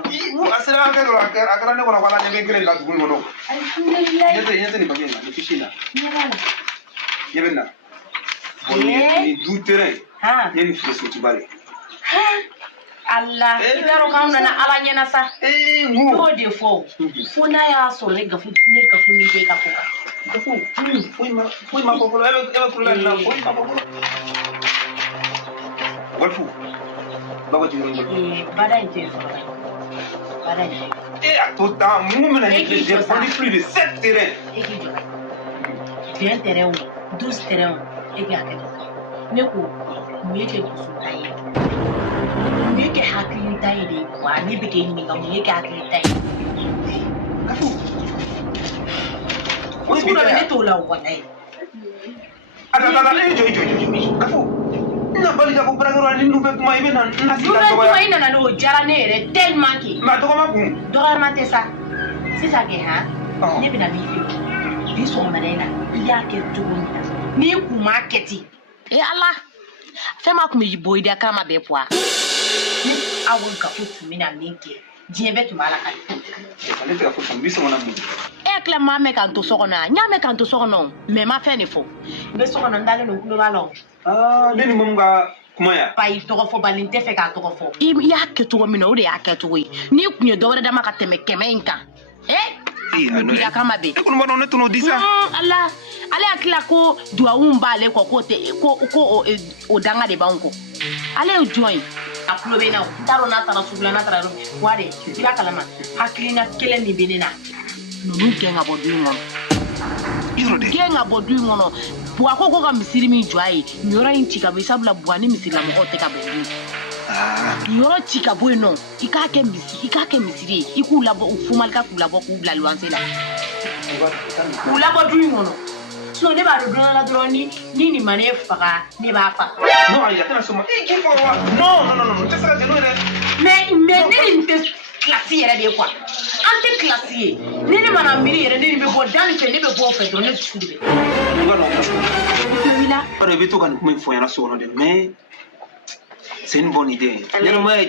Asira ka do akara ne ko wala ne ngere la du ngono. Alhamdulillah. Yete ni bagena, ni fishina. Nyala. Yebena. Ni du terrain. Ha. Ni fiso tibale. Ha. Allah, idaro kamna na ala nyana sa. Ngo de fo. Funa ya so le gafu ni ke ka koka. Gafu. Fui ma kokolo ebe kula na fui ma kokolo. Walfu. Bago ti ni. Bada inte so. Bada inte. Tout temps, moi j'ai vendu plus de 7 terrains. Bien terrain, 12 terrains et bien que. Ne ko miye ke kusutai. Miye ke hakili tai de kwa ni beke ni ga miye ke hakili tai. Kafu. O sura ne to la wallahi. Ada jo. Kafu. Na bali ja ko bragaro ni nuve kuma ibe na na sila to ya. Ina na no jara ne re tellement que. Ma to ma kun. Dora ma te sa. Si sa ke ha. Ne bi na bi fi. Bi so ma na ya ke tugun. Ni kuma keti. Allah. Fema kuma boy da kama be poa. Ni awon ka futu mina minke. Diebe tu mala kan. Fallait faire faut tambi so na mu. Clairement me kan to sokona. Nya me kan to sokono. Me ma fe ni fo. Be sokona ndale no kulo balo. Ah, deni mum ga kuma ya. Pa to fo balinte fe ka to fo. I ya ke to mina o de ya ke to yi. Ni kunye do da maka teme kemenka. Ya kama be. E kuno no to disa. Allah. Ale akila ko duaumba le ko o danga de banko. Ale join. Akulo be na taro na tara subla na tara ware. Kira kalama. Haklina kelen ni benena. Nunu kenga bodu ngono. Kenga bodu ngono. Bua ko ka misiri mi joai. Nyora inchika be sabla bua ni misiri na mo te ka be. Nyora chika bo no. Ika ke misiri. Iku labo ufumal ka kulabo ku bla luansela. Kulabo du ngono. So ne ba do na droni ni mane faka ne ba fa. No, ya tena soma. Ki fo wa. No. Te sera de no re. Mais ni te classier era de quoi. Ante classier. Ni mana mbiri era ni be bo dan fe ne be bo fe do ne tsude. Là, on veut tout quand même faut y en avoir de mais c'est une bonne idée. Normalement,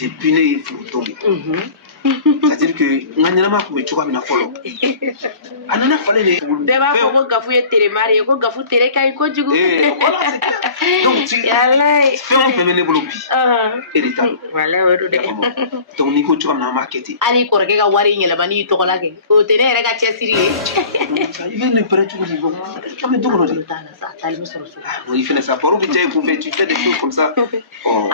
depuis les photos. C'est-à-dire que nganyana ma ko choka mina follow. Anana fale ne. Beba ko gafu ye tere mari ko gafu tere kai ko jugu. Voilà c'est. Donc tu fais on peut mener bloquer. Et l'état. Voilà wadu de. Donc ni ko choka na marketing. Ali ko rega wari nyela bani to kola ke. O tere rega chesiri. Il ne peut pas tout dire. Comme do no. Oui, il fait ça pour vous dire que tu fais des choses comme ça. Oh.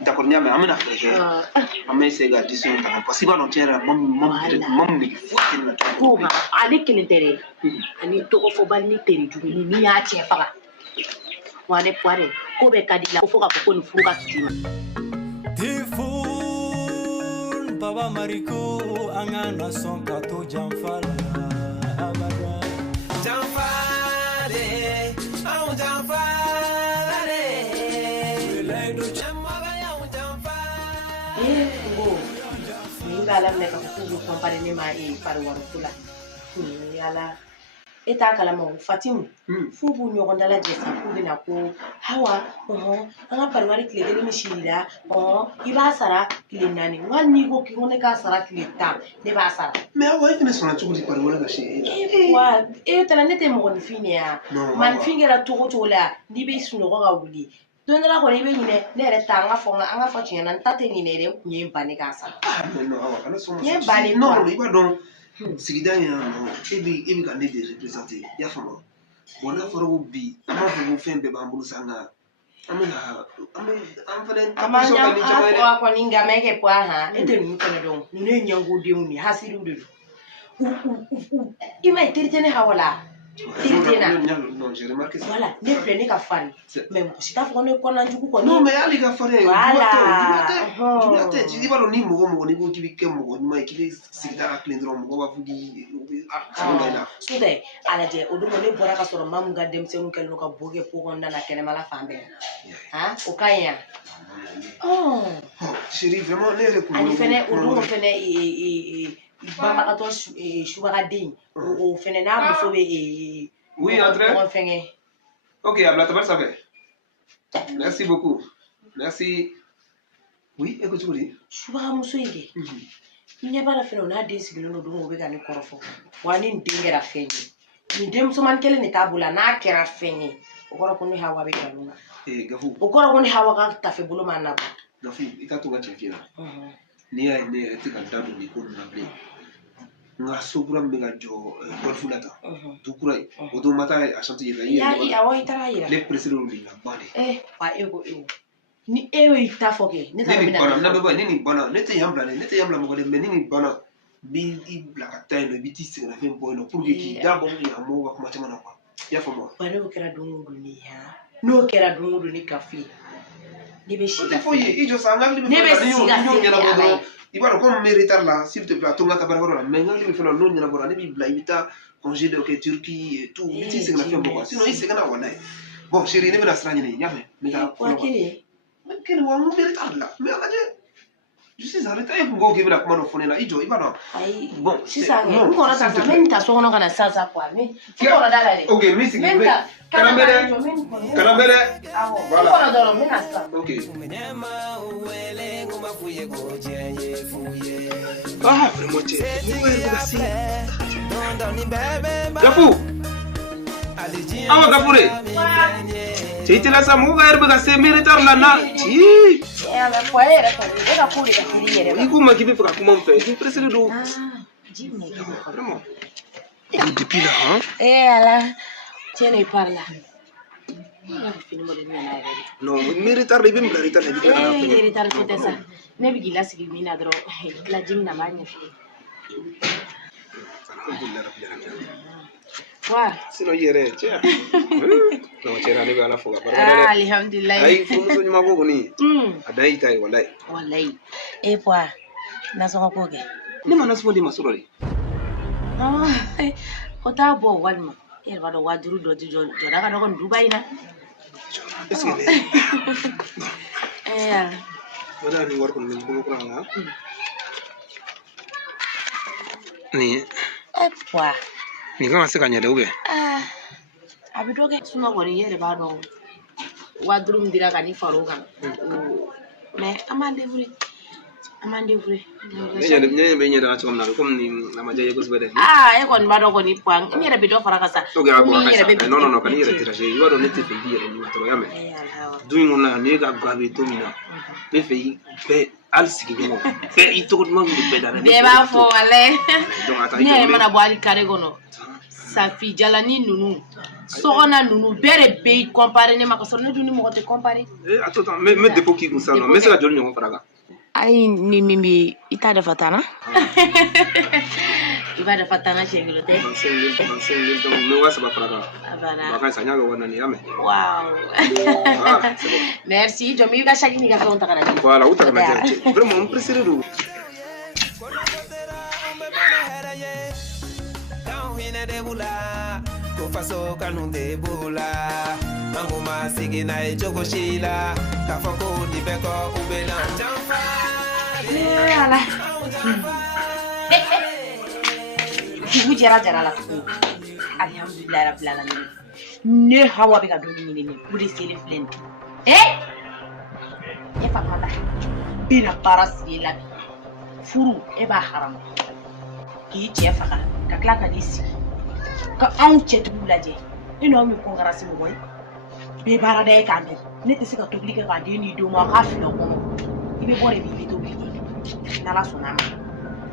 D'accord, nya mais amena frère. Amena c'est garder sur parce que non tiens mam ni fuki na ko ha ali kilintere ani to ko fo balni tere jugu ni ya che faga wale poire ko be kadila ko foka ko ni fuka tuma Tifun baba mariko angana son kato jamfala abada jamfale au jamfale le do chamaga ya jamfale ala minɛ ka fɔ k'u bɛ kɔnpare ne ma pari wariko la ala e t'a kalama o Fatimu f'u b'u ɲɔgɔn dalajɛ sa k'u bɛna ko Hawa an ka pari wari tile 1 misiri la i b'a sara tile 4 wali n'i ko k'i ko ne k'a sara tile 10 ne b'a sara mais Hawa e fɛnɛ sɔnna cogo di pari wari ka se wa e tala ne tɛ mɔgɔninfin de ya maninfin kɛra cogo cogo la n'i bɛ sunɔgɔ ka wuli don dɔ la kɔni i bɛ ɲinɛ ne yɛrɛ ta an ka fɔ tiɲɛ na n ta tɛ ɲinɛ yɛrɛ n kun ye n ba ne k'a sara non Hawa kana sɔn n ye n ba ne non i b'a dɔn sigida in yan nɔ e bɛ ka ne de représenter i y'a faamu bon n'a fɔra ko bi an b'a fɔ ko fɛn bɛɛ b'an bolo sa nka an fɛnɛ a ma ɲa kɔni nka mɛ kɛ po han e tɛ ninnu fɛnɛ dɔn ninnu ye ɲɛngodenw de hasiriw de don i ma ye teri tɛ ne Hawa la teri tɛ na voilà ne filɛ ne ka farin mais mɔgɔ si t'a fɔ ko ne kɔnɔnajugu kɔni non mais hali ka farin juguya tɛ i b'a dɔn ni mɔgɔ n'i ko k'i bɛ kɛ mɔgɔ ɲuman ye k'i bɛ sigida la tilen dɔrɔn mɔgɔ b'a fɔ k'i so tɛ a lajɛ o don ne bɔra ka sɔrɔ maa min ka denmisɛnninw kɛlen don ka bo kɛ po kɔnɔna la kɛnɛmala fan bɛɛ o ka ɲi yan chérie vraiment ne yɛrɛ kun ani fɛnɛ o don fɛnɛ banbagatɔ subagaden o fɛnɛ n'a muso bɛ oui André fɛngɛ ok a bila tabali sanfɛ merci beaucoup merci oui e ko cogo di subagamuso in kɛ n ɲɛ b'a la fɛnɛ o n'a den sigilen don don o bɛ ka ne kɔrɔfɔ wa ni nin den kɛra fɛn ye nin denmusomanin kelen de t'a bolo n'a kɛra fɛn ye o kɔrɔ ko ne Hawa bɛ galon na Gafu o kɔrɔ ko ne Hawa ka tafe bolo ma nabɔ Gafu i ka to ka cɛ f'i la n'i y'a ye ne yɛrɛ tɛ ka da don nin ko ninnu na bilen nka so kura min bɛ ka jɔ golf la tan du kura ye o don ma taa a chanter yɛrɛ i taara yira ne pressé l'olu de la ban de wa e ko ni e y'o ta fɔ kɛ ne taara bɛna na bɛ bɔ ni nin banna ne tɛ yan bila mɔgɔ de mais ni nin banna bi i bila ka taa yen nɔ i bɛ t'i sɛgɛnnafiɲɛ bɔ yen nɔ pour que k'i da bɔ yan mɔgɔw ka kuma caman na quoi i y'a faamu wa n'o kɛra don o don ni n'o kɛra don o don ni Gafu ye ne bɛ si ka foyi ye i jɔ sa n ka ne bɛ si ka se ɲɛnabɔ i b'a dɔn comme n bɛ retard la s'il te plaît a to n ka taa baarakɛyɔrɔ la mais n ka bɛ fɛn n'o ɲɛnabɔra ne b'i bila i bɛ taa congé dɔ kɛ Turquie et tout i bɛ t'i sɛgɛnnafiɲɛ bɔ quoi sinon i sɛgɛnna walayi bon chérie ne bɛna sira ɲini i y'a mɛn n bɛ taa fɔlɔ quoi kelen wa n ko n bɛ retard la mais a lajɛ je suis en retard e kun ko k'i bɛna kuma dɔ fɔ ne la i jɔ i b'a dɔn bon sisan n kɔrɔ ta sa n bɛ nin ta so kɔnɔ ka na sisan quoi n kɔrɔ da la dɛ ok n bɛ sigi n bɛ kana mɛn dɛ voilà n kɔrɔ dɔrɔn n bɛ na sisan ok ah vraiment cɛ mɔgɔ yɛrɛ bɛ ka se Gafu awa Gafu de cɛ i tɛ la sa mɔgɔ yɛrɛ bɛ ka se n bɛ retard la na ci i ko ma k'i bɛ fɛ ka kuma n fɛ i pressé don vraiment depuis là hein ala tiens ne parle là non n bɛ retard la i bɛ n bila retard la i bɛ tila ka na fɛngɛ retard ko tɛ sa ne bɛ k'i lasigi min na dɔrɔn dilanji min na b'a ɲɛ f'i ye wa sinon i yɛrɛ cɛ non cɛ na ne bɛ ala fo ka barika da dɛ alhamdulilayi ayi furumuso ɲuman ko kɔni a dan y'i ta ye walayi e puwa nasɔngɔ ko kɛ ne ma nasɔngɔ di ma sɔrɔ de o t'a bɔ walima e yɛrɛ b'a dɔn 5000 dɔ tɛ jɔda ka dɔgɔ nin duba in na est-ce que o da ni wari kɔni bɛ n bolo kura la nin puwa nin kan ka se ka ɲɛ dɛ ou bien a bɛ dɔ kɛ sinon kɔni e yɛrɛ b'a dɔn 5000 min dira ka ni far'o kan mais an b'an débrouiller ne ɲɛ bɛ ɲɛ dara cogo min na comme nin a ma diya i ye kosɛbɛ dɛ e kɔni b'a dɔn kɔni puwa n yɛrɛ bɛ dɔ fara ka sa ok a bɔra ka sa non ka n'i yɛrɛ déranger i b'a dɔn ne tɛ fɛ k'i yɛrɛ ɲuman tɔrɔ y'a mɛn du in kɔnɔ yan n'i ka ga bɛ don min na n bɛ fɛ i bɛɛ hali sigiɲɔgɔn bɛɛ i tɔgɔ duman min bɛɛ da dɛ bɛɛ b'a fɔ walayi ne yɛrɛ mana bɔ hali kare kɔnɔ Safi Jalani ninnu sɔgɔna ninnu bɛɛ de bɛ i comparer ne ma ka sɔrɔ ne dun ni mɔgɔ tɛ comparer attends n bɛ dépôt k'i kun sisan nɔ n bɛ se ka joli ɲɔgɔn fara kan ayi ni min bɛ i t'a dafa tana i b'a dafa tana siɲɛ kelen tɛ 25 000 n bɛ 3000 fara kan a ka ɲi sa n y'a kɛ 4000 y'a mɛn waaw merci jɔn i ka chèque n'i ka fɛnw ta ka na di voilà u ta ka na di vraiment n pressé don faso kanu de bula manguma sigina e jogo shila kafako di beko ubena jamfa ala Dugu jɛra jara la tuguni alhamdulilayi rabbil alamin ne Hawa bɛ ka doni ɲini ne o de selen filɛ nin e Fatumata bɛna baara sigi la bi furu e b'a harama k'i cɛ faga ka tila ka n'i sigi ka anw cɛtigiw lajɛ e n'aw min kɔnkara se mɔgɔ ye bɛɛ baara da ye k'a dɔn ne tɛ se ka tobili kɛ k'a den ni denw ma k'a fili o kɔnɔ i bɛ bɔ de b'i bɛ tobili kɛ n'Ala sɔnna ma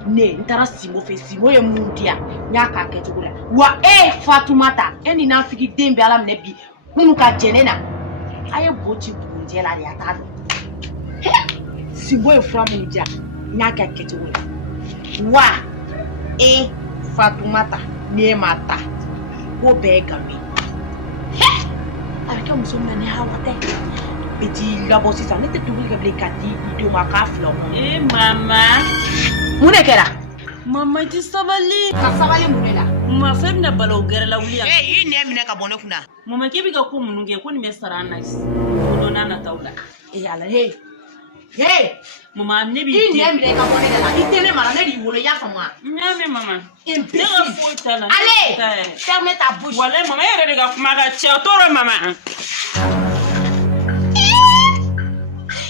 ne n taara Simo fɛ Simo ye mun di yan n y'a k'a kɛcogo la wa e Fatumata e ni nafigi den bɛ Ala minɛ bi minnu ka jɛn ne na a ye bo ci bugunjɛ la de a t'a dɔn Simo ye fura mun di yan n y'a kɛ kɛcogo la wa e Fatumata n'e ma ta ko bɛɛ ye nkalon ye a bɛ kɛ muso min na ne Hawa tɛ bɛ t'i labɔ sisan ne tɛ tobili kɛ bilen ka di i denw ma k'a fila o kɔnɔ mama mun de kɛra mama i tɛ sabali ka sabali mun de la ma fɛn bɛna bala o gɛrɛ la wuli yan i nɛ minɛ ka bɔ ne kunna mama k'i bɛ ka ko minnu kɛ ko nin bɛ sara an na o don n'a nataw la Ala mama ne b'i i nɛ minɛ ka bɔ ne la i tɛ ne mara ne b'i wolo i y'a faamu wa n y'a mɛn mama ne ka foyi t'a la allez ferme ta bouche walayi mama e yɛrɛ de ka kuma ka cɛ o tɔɔrɔ mama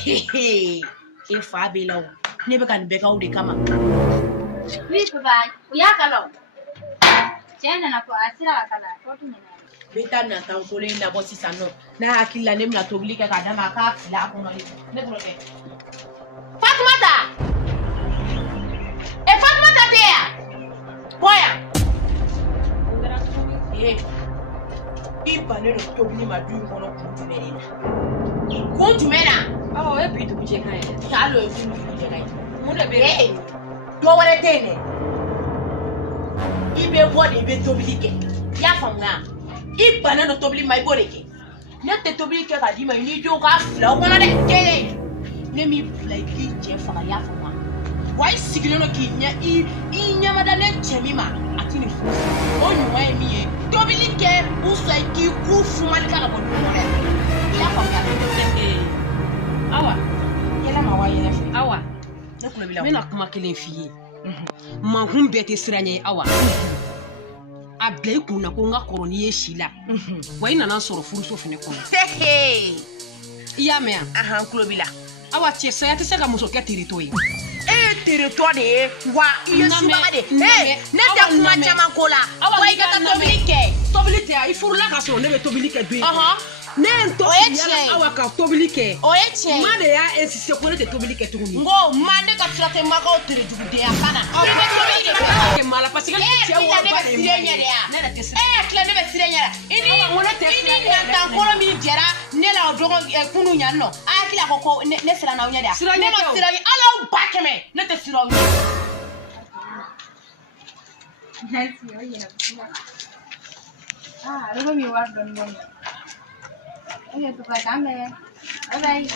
e fa bɛ la o ne bɛ ka nin bɛɛ k'aw de kama oui papa u y'a kala o cɛ nana fɔ a sera ka kala fɔ tun nana bɛ taa nata kolo in labɔ sisan nɔ n'a hakili la ne bɛna tobili kɛ k'a d'a ma a k'a fili a kɔnɔ ne kɔrɔkɛ Fatumata Fatumata tɛ yan bɔ yan i bannen don tobili ma du in kɔnɔ kun jumɛn na o ye bi dugu jɛ kan ye hali o ye bi dugu jɛ kan ye mun de bɛ yen dɔ wɛrɛ tɛ yen dɛ i bɛ bɔ de i bɛ tobili kɛ i y'a faamuya i bannen don tobili ma i b'o de kɛ ne tɛ tobili kɛ k'a d'i ma i n'i denw k'a fila o kɔnɔ dɛ kelen ne m'i bila i k'i cɛ faga i y'a faamuya wa i sigilen don k'i ɲɛmada ne cɛ min ma a ti nin furu o ɲuman ye min ye tobili kɛ usa k'i ku sumali ka bɔ du kɔnɔ i y'a faamuya Awa yɛlɛma wa yɛlɛ fɛ Awa ne kulo b'i la n bɛna kuma kelen f'i ye mankun bɛɛ tɛ siran ɲɛ Awa a bila i kun na ko n ka kɔrɔ n'i ye si la wa i nana sɔrɔ furuso fana kɔnɔ i y'a mɛn yan n kulo b'i la Awa cɛ saya tɛ se ka muso kɛ teretɔ ye e ye teretɔ de ye wa i ye subaga de ne tɛ kuma caman ko la wa i ka taa tobili kɛ tobili tɛ i furula ka sɔrɔ ne bɛ tobili kɛ don ne ye n to yala Awa ka tobili kɛ o ye tiɲɛ ma de y'a insisté ko ne tɛ tobili kɛ tuguni n ko ma ne ka fila tɛ makaw terejugudenya fana i bɛ tobili de kɛ ma la parce que cɛ wa ne bɛ sire ɲɛ de yan ne tɛ sire tila ne bɛ sire ɲɛ la i ni natankɔrɔ min jɛra ne la o dɔgɔ kunu yan nɔ a hakili a ko ne sira n'aw ɲɛ de yan ne ma sira ɲɛ ala aw ba kɛmɛ ne tɛ sira aw ɲɛ Luego mi guardo en bueno. Oye, tu placame. Hola ahí.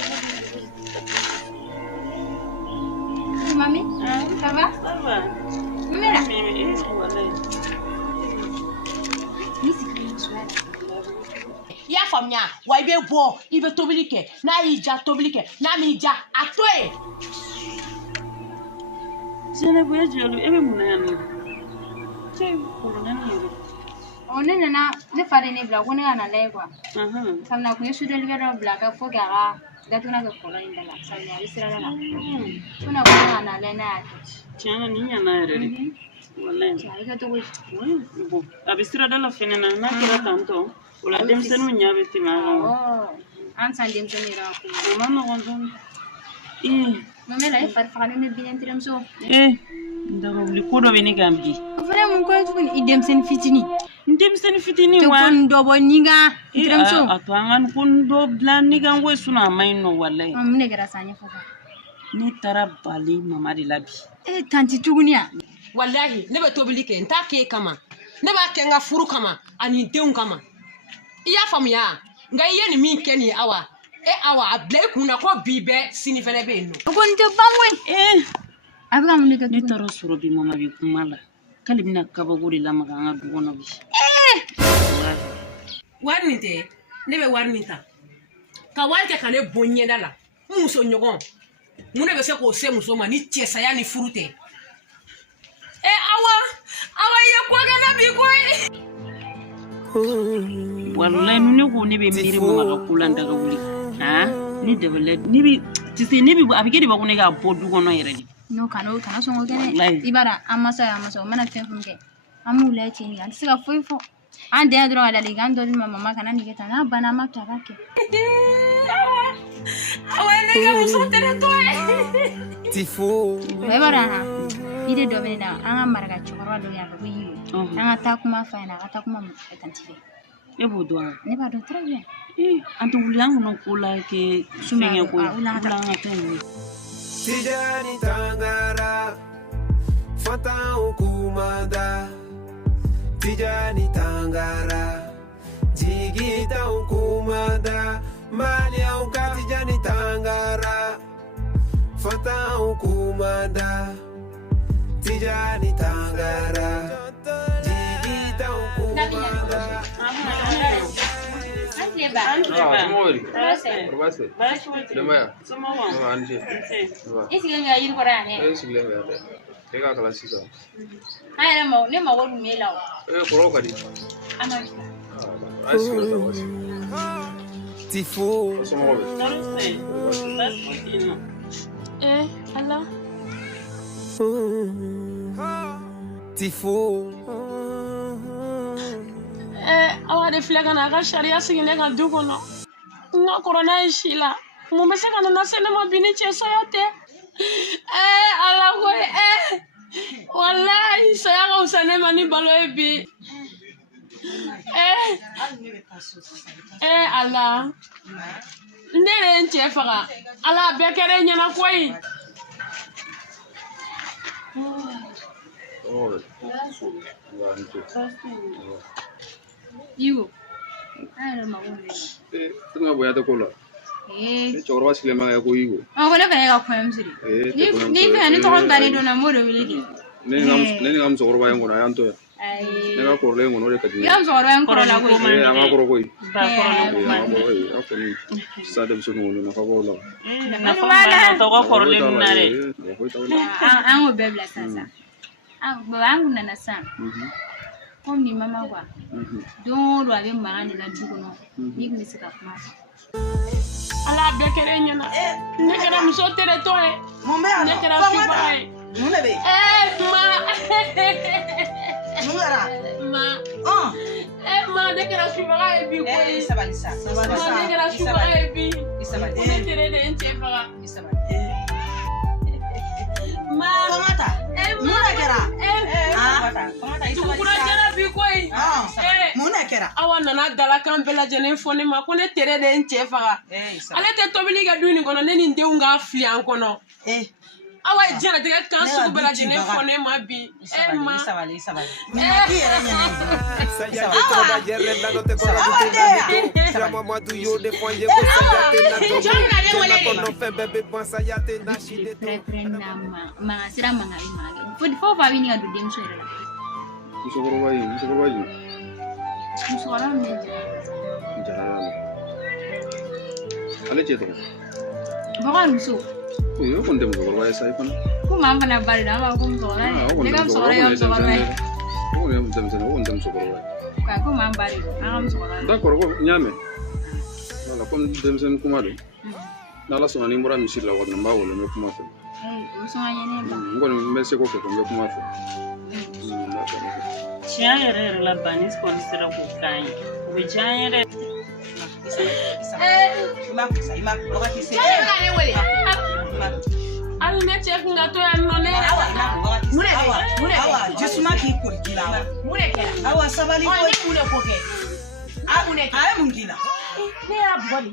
Mami, ¿ça va? Ça va. Mira. I y'a faamuya wa i bɛ bɔ i bɛ tobili kɛ n'a y'i ja tobili kɛ n'a m'i ja a to yen. Zainabu ye jɔlu e bɛ mun na yan nɔ cɛ kɔlɔlɔ yɛrɛ ne nana ne fa de ne bila ko ne ka na lajɛ quoi sabula kun ye sodelikɛ dɔ bila ka fo k'a ka datugulan kɛ kɔlɔn in bɛɛ la sabula a bɛ sirada la ko ne ko ne ka na lajɛ ne y'a kɛ tiɲɛ na nin ɲana yɛrɛ de walayi a bɛ kɛ cogo di bon a bɛ sirada la fɛnɛ na n'a kɛra tan tɔ o la denmisɛnninw ɲɛ bɛ tɛmɛ a kan an san denmisɛnnin yɛrɛ ka ko o ma nɔgɔn dɔɔni Mamela e fari fagalen bɛ bilen terimuso daga wuli ko dɔ bɛ ne kan bi fɛrɛ mun ko tuguni i denmisɛnnin fitinin n denmisɛnnin fitinin wa tɛ ko dɔ bɔ ni ka terimuso a to an ka ko dɔ bila ni kan ko sunɔ a ma ɲi nɔ walayi mun de kɛra sa ɲɛfɔ ka ne taara bali mama de la bi tanti tuguni a walahi ne bɛ tobili kɛ n t'a kɛ kama ne b'a kɛ n ka furu kama ani n denw kama i y'a faamuya nka i ye nin min kɛ nin ye Awa Awa a bila i kun na ko bi bɛɛ sini fɛnɛ bɛ yen nɔ ko n tɛ ban koyi a bɛ ka mun de kɛ ne taara sɔrɔ bi mama bɛ kuma la k'ale bɛna kabako de lamaga an ka du kɔnɔ bi wari nin tɛ ne bɛ wari nin ta ka wari kɛ ka ne bon ɲɛda la n muso ɲɔgɔn mun de bɛ se k'o se muso ma ni cɛsaya ni furu tɛ Awaya ko gana bi ko. Wallahi ne ko ne be miri mo ga kulan daga wuri. Ha? Ni debele ni bi tisi ni bi abike de ba ko ne ga bodu ko no yere di. No kana so ngene. Ibara amasa mana tenfunge. Amula chini an siga foifo. An de dro ala ligan do mama kana ni geta na bana makta bake. Awene ga musotere to. Tifo. Ibara na. Ide do bena an marga choro do ya ko yi. An atakuma fa na atakuma etantife. Ebo do. Ne ba do très bien. Antu uliangu no kula ke sumenge ko. Tijani Tangara Fata Ukumada Tijani Tangara Jigita Ukumada Malia Uka Tijani Tangara Fata Ukumada Tijani Tangara Jigita Ukumada Awa de flega na ga sharia sigine ga dugono nga corona ishila mo mese kana na sene ma bini cheso yote ala ko wallahi saya ga usane mani balo ebi ala ndere nche faga ala bekere nyana koi You. I don't know. Tengah boya tu kola. Cakap sila mana aku ibu. Oh, kalau kaya aku yang sini. Ni kan itu orang tadi dona mulu beli. Neni ngam cakap yang kono ayam tu. Neni korle yang kono dekat ni. Yang cakap yang kono lagu. Yang kono koi. Yang kono koi. Aku ni sadem sunu kono nak kau lah. Nak mana tu kau korle mana? Aku bebel sasa. Aku nana sam. Comme ni mama wa don ro abe magani na dugono ni mi sika kuma ala bekere nyana ne kana muso tere to e ne kana fi ba e munebe ma ne kana fi ba e bi ko e sabalisa ne kana fi ba e bi ne tere de enche ba ma tomata muna kera tukura jara bi koy muna kera awa nana dala kan bela jene fone ma ko ne tere de enche faga ale te tobili ga duni kono ne ni ndew nga fli an kono awa jara de kan su bela jene fone ma bi ma sabali Sira mangai mage. Fo fa bini adu dem so era. Musokoro bayi. Musokoro ne jara. Ale ceto. Bagan muso. Yo kon dem musokoro bayi sai pana. Ko mam pana bari da ma ko musokoro. Ne kam musokoro yo musokoro. Ko dem musokoro bayi. Ka ko mam bari. Am musokoro. D'accord ko nyame. Wala kom dem sen kumado. Nala sona ni mura misir la wadna mbawo le me kuma fe. Ngoni mese ko ko me kuma fe. Chiayere la banis kon sira ko kai. We chiayere ima wakati se. Al me chef ngato ya none. Awa jisuma ki ko gila. Awa sabali ko mune poke. Amune ay mungila. Ne ya boli.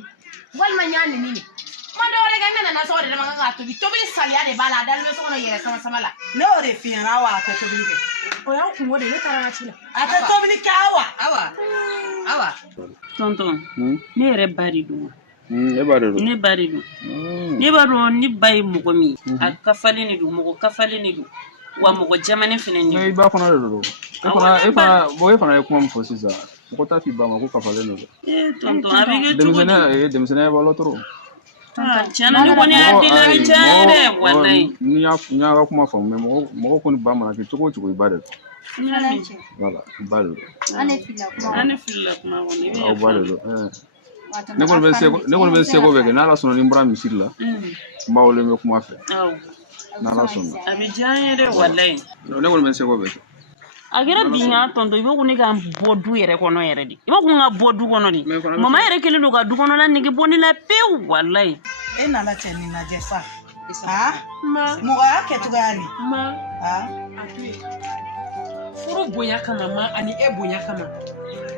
Wal manyane nini? Madore ganna na sore de manga to bi salia de bala dal be sono yere sama la. Ne ore fian awa ko to bi ke. O ya ku wode ne tarana chila. Ata to bi ka awa. Tonton. Ne re bari do. Ne bari do. Ne baro ni bay mugo mi. Akafale ni do mugo kafale ni do. Wa mugo jamane fene ni. Ne ba kono do. E fana kuma mo fosiza. Ko ta fi ba ma ko kafale ni do. Tonton abige tu. Demsene ba lo toro. Tiɲɛna ne kɔni y'a deli a bɛ caya dɛ walayi. Ni y'a ka kuma faamu mais mɔgɔ kɔni ba mana kɛ cogo o cogo i ba de don. Voilà i ba de don. An ne filila kuma kɔni. Aw ba de don. Ne kɔni bɛ seko bɛɛ kɛ n'Ala sɔnna ni n bɔra misiri la n b'a wele n bɛ kuma fɛ. N'Ala sɔnna. A bɛ diya n ye dɛ walayi. Ne kɔni bɛ seko bɛɛ kɛ. A kɛra bi n y'a tɔntɔn i b'a ko ne ka bɔ du yɛrɛ kɔnɔ yɛrɛ de. I b'a ko n ka bɔ du kɔnɔ de. Mama yɛrɛ kɛlen don ka du kɔnɔla nege bɔ ne la pewu walayi. E nana cɛ nin lajɛ sa. Mɔgɔ y'a kɛ cogoya di? A to yen. Furu bonya kama ma ani e bonya kama.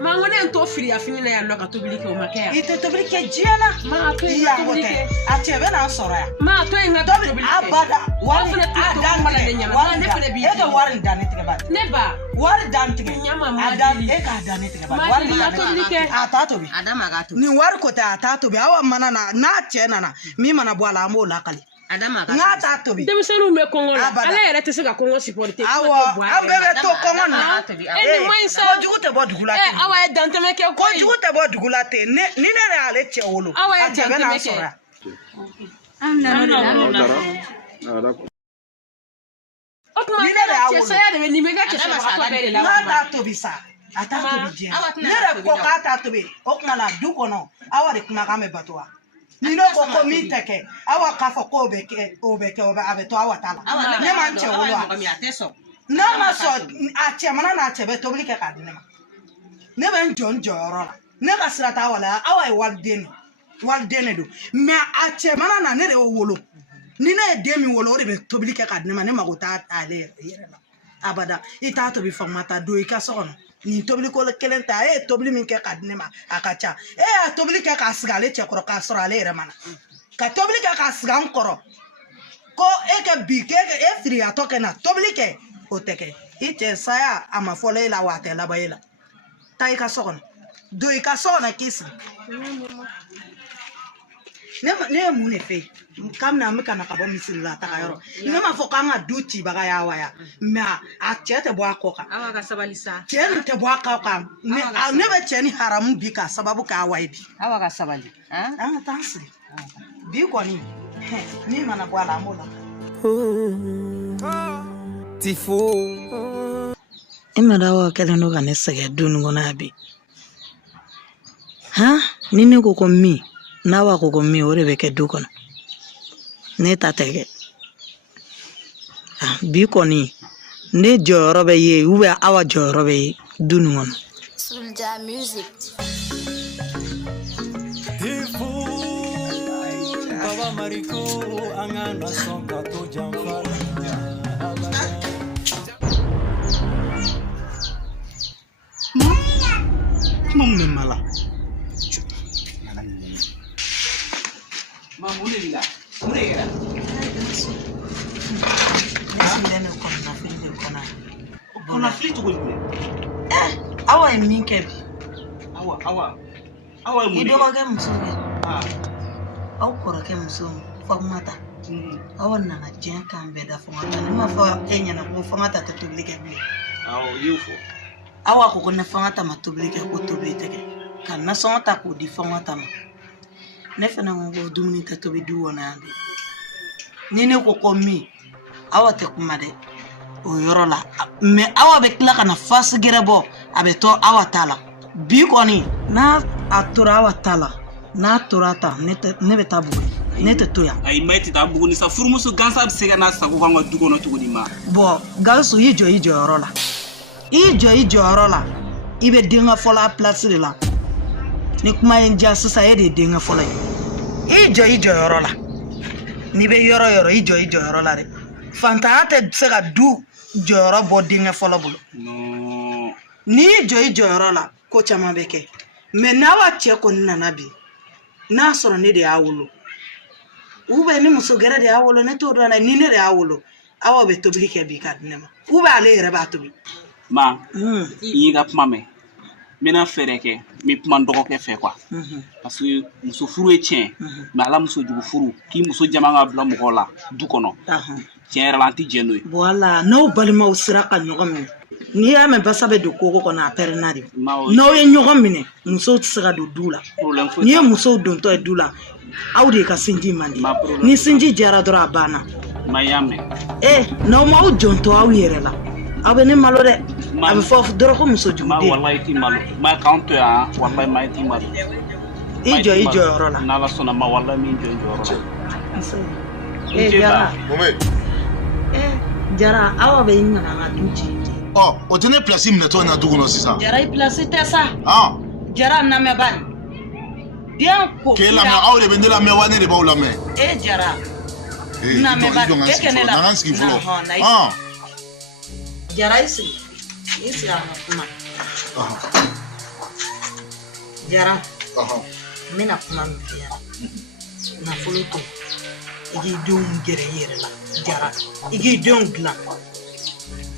Ma n ko ne to firiya fini na yan nɔ ka tobili kɛ o ma kɛ yan. I tɛ tobili kɛ diɲɛ na. Ma a to yen n ka tobili kɛ. A cɛ bɛ n'a sɔrɔ yan. Ma a to yen n ka tobili kɛ. Abada. Wari fana tɛ to kuma la ne ɲɛna. Ne fana b'i e ka wari dan ne tigɛ ba. Ne ba. Wari dan tigɛ. Ɲama ma e k'a dan ne tigɛ ba. Wari dan tobili kɛ. A t'a tobi. Adama ka tobi. Nin wari ko tɛ a t'a tobi. Awa mana na n'a cɛ nana min mana bɔ a la an b'o lakali. Adama ka tobi. N'a t'a tobi. Denmisɛnninw bɛ kɔngɔ la. Ale yɛrɛ tɛ se ka kɔngɔ supporter. Awɔ an bɛɛ bɛ to kɔngɔ na. Nin ma ɲi sa. Kojugu tɛ bɔ dugu la ten. Awa ye dantɛmɛ kɛ koyi. Kojugu tɛ bɔ dugu la ten. Ni ne yɛrɛ y'ale cɛ wolo. Awa ye a cɛ bɛ n'a dantɛmɛ sɔrɔ yan. O tuma ne yɛrɛ cɛ saya de bɛ nin bɛ kɛ cɛsɔrɔbatɔ bɛɛ de la. N'a t'a tobi sa a t'a tobi diɲɛ. Ne yɛrɛ ko k'a t'a tobi o tuma na du kɔnɔ awa de kumakan bɛ bato wa. Ni ne ko ko min tɛ kɛ awa k'a fɔ k'o bɛ kɛ a bɛ to awa ta la. Ne ma n cɛ wolo wa. N'a ma sɔn a cɛ mana n'a cɛ bɛ tobili kɛ k'a di ne ma. Ne bɛ n jɔ n jɔyɔrɔ la. Ne ka sira t'a wala awa ye waliden de don mais a cɛ mana na ne de y'o wolo. Ni ne ye den min wolo o de bɛ tobili kɛ k'a di ne ma ne mago t'a ale yɛrɛ la. Abada i t'a tobi Fatumata don i ka so kɔnɔ. Nin tobili ko kelen ta e ye tobili min kɛ k'a di ne ma a ka ca. E y'a tobili kɛ k'a sigi ale cɛ kɔrɔ k'a sɔrɔ ale yɛrɛ mana. Ka tobili kɛ k'a sigi an kɔrɔ. Ko e ka bi e firiyatɔ kɛ na tobili kɛ o tɛ kɛ. I cɛ saya a ma fɔlɔ e la wa a tɛ laban e la. Taa i ka so kɔnɔ. Don i ka so kɔnɔ k'i sigi. Ne ye mun de fɛ yen kabini an bɛ ka na ka bɔ misiri la taga yɔrɔ ne ma fɔ k'an ka du cibaga y'a wa ya mais a cɛ tɛ bɔ a kɔ kan. Awa ka sabali sa. Cɛ nin tɛ bɔ a kɔ kan ne bɛ cɛ ni haramu bi k'a sababu k'a wa ye bi. Awa ka sabali. An ka taa an sigi bi kɔni min mana bɔ a la an b'o la. Tifo. E ma da awa kɛlen don ka ne sɛgɛn du nin kɔnɔ bi. Ni ne ko ko min. N'awa ko ko min o de bɛ kɛ du kɔnɔ ne ta tɛ kɛ bi kɔni ne jɔyɔrɔ bɛ ye awa jɔyɔrɔ bɛ ye du nin kɔnɔ. Soulja Music. Baba Mariko angana songa to jamfara. Mun mala. Ma mun de la? Mun de kɛra? Ne sigilen bɛ kɔnɔnafili de kɔnɔ. Kɔnɔnafili cogo jumɛn? Awa ye min kɛ bi. Awa ye mun de kɛ? I dɔgɔkɛ muso kɛ. Aw kɔrɔkɛ muso Fatumata. Awa nana diɲɛ kan bɛɛ da Fatumata. Ne ma fɔ e ɲɛna ko Fatumata tɛ tobili kɛ bilen. Awɔ i y'o fɔ. Awa ko ne Fatumata ma tobili kɛ ko tobili tɛ kɛ. Ka nasɔngɔ ta k'o di Fatumata ma. Ne fana ko dumuni tɛ tobi du kɔnɔ yan bi. Ni ne ko ko min awa tɛ kuma dɛ o yɔrɔ la mais awa bɛ tila ka na fasi gɛrɛ bɔ a bɛ to awa ta la bi kɔni n'a a tora awa ta la n'a tora ta ne bɛ taa Buguni ne tɛ to yan. Ayi ma e tɛ taa Buguni sa furumuso gansan bɛ se ka n'a sago k'an ka du kɔnɔ cogo di ma. Bon Gawusu i jɔ i jɔyɔrɔ la i jɔyɔrɔ la i bɛ denkɛ fɔlɔ a place de la ni kuma ye n diya sisan e de ye denkɛ fɔlɔ ye i jɔ i jɔyɔrɔ la n'i bɛ yɔrɔ i jɔ i jɔyɔrɔ la dɛ fantanya tɛ se ka du jɔyɔrɔ bɔ denkɛ fɔlɔ bolo n'i jɔ i jɔyɔrɔ la ko caman bɛ kɛ mais n'awa cɛ kɔni nana bi n'a sɔrɔ ne de y'a wolo ou bien ni muso gɛrɛ de y'a wolo ne t'o dɔn dɛ ni ne de y'a wolo awa bɛ tobili kɛ bi ka di ne ma ou bien ale yɛrɛ b'a tobi. Ma i y'i ka kuma mɛn. N bɛna fɛɛrɛ kɛ n bɛ kuma n dɔgɔkɛ fɛ quoi parce que muso furu ye tiɲɛ mais ala muso jugu furu k'i muso jama ka bila mɔgɔ la du kɔnɔ tiɲɛ yɛrɛ la an tɛ jɛn n'o ye. Voilà n'aw balimaw sera ka ɲɔgɔn minɛ n'i y'a mɛn basa bɛ don koko kɔnɔ a pɛrɛnna de n'aw ye ɲɔgɔn minɛ musow tɛ se ka don du la n'i ye musow dontɔ ye du la aw de ka sinji mandi ni sinji jara dora bana mayame na ma aw jonto aw yere la aw be ne malo de am fof doro ko muso jude ma wallahi ti malo ma kanto ya wallahi ma ti malo ijo rola na la sona ma wallahi mi ijo rola jara jara aw be inna na tuji o tene place mi neto na dugo no sisa jara place tesa jara na me ban bien ko ke la ma aw de be la me wane de ba la me jara na me ban ke kene la jara isi ama kuma jara mina kuma mfiya na fuluto igi dum gere yere la jara igi dum gla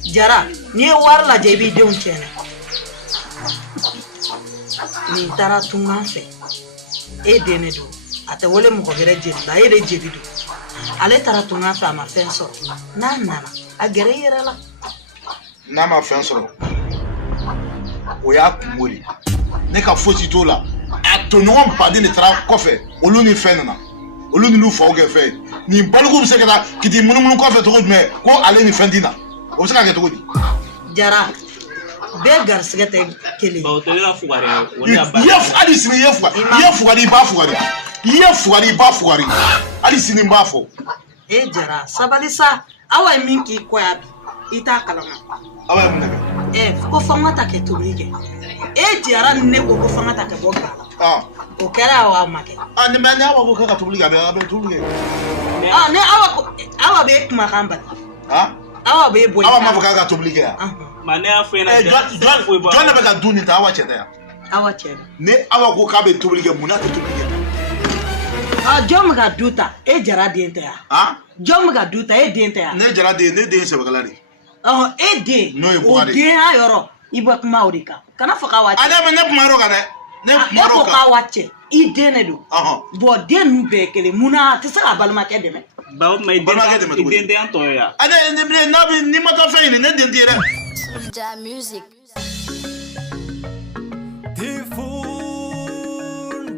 jara ni war la jebi dum chene ni tara tunga fe dene do ate wole mo ko gere jebi la jebi do ale tara tunga fe ama fe so na a gere yere la na ma fe so o ya kumori ne ka fosi to la atonyon pade ne tra kofe olu ni fe na olu ni lu fo ge fe ni balugo se kata kiti munumunu kofe to me ko ale ni fendina o se ka ke to di jara be gar sigete kele ba o to ya fugare woni aba yef ali sini fugari ba fugari ali sini ba fo jara sabalisa awa minki ko ya ita kalama awa mun ko fanga ta ke to bige jara ne ko fanga ta ke boga o kera wa make ne mane awa ko ka to bige abe to bige ne awa be kuma kamba awa be boy awa ma ka to bige mane afena John be ka duni ta awa cheda ya awa cheda ne awa ko ka be to bige muna to bige John ga duta jara diente ya John ga duta diente ya ne jara de ne de se bagala ni de o de ayoro ibo kuma odika kana faka wache ada me ne kuma ro ga ne kuma ro ka wache idene do bo den be kele muna tsa balma ke deme ba mai den de anto ya ada ne na bi ni mata fe ni ne den dire Soulja Music Tifun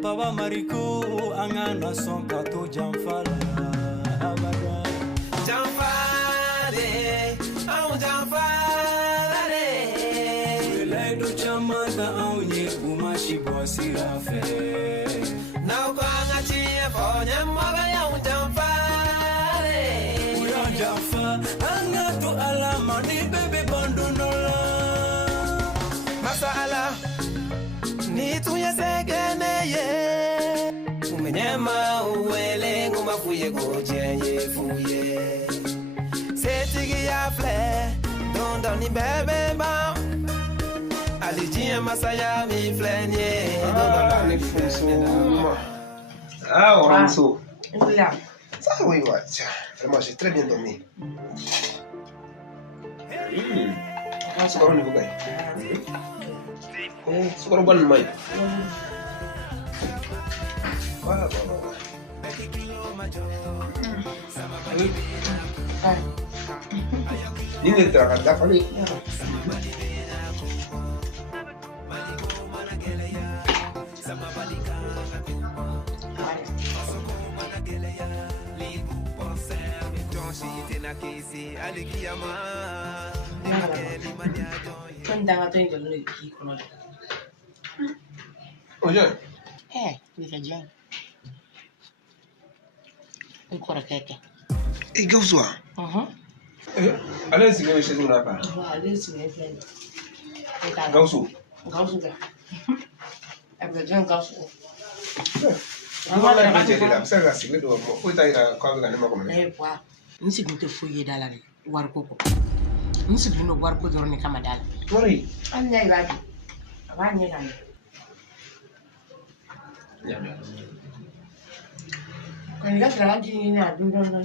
Baba Mariko angana son kato jamfala abada jamfale au jamfale le do chamada au ni kumashi bosira fe na kwanga tie fonya maga ya jamfale uya jamfa anga to alama ni bebe bandunola masala ni tuya segeneye umenyema uwele ngumafuye gojenye fuye setigi ya fle donda ni bebe ba alijia masaya mi flenye donda ni fuso Oranso. Ça oui, ouais. Vraiment, j'ai très bien dormi. C'est quoi le niveau gars? C'est quoi le bon mail? Voilà. Ini terangkat apa nih? Oye. Mira ya. Un coraquete. Et que vous soyez. Allez, c'est chez nous là-bas. Allez, c'est vrai. Gausso. Gausso. Avec un gausso. Voilà, je vais là. Ça va, c'est le doigt. Faut y aller quand on a le moment. Quoi? Nous sommes tous fouillés dans la rue. Warkoko. Nous sommes venus voir quoi dormir comme madame. Oui. On y va. On y va. Quand il a travaillé, il a dû donner.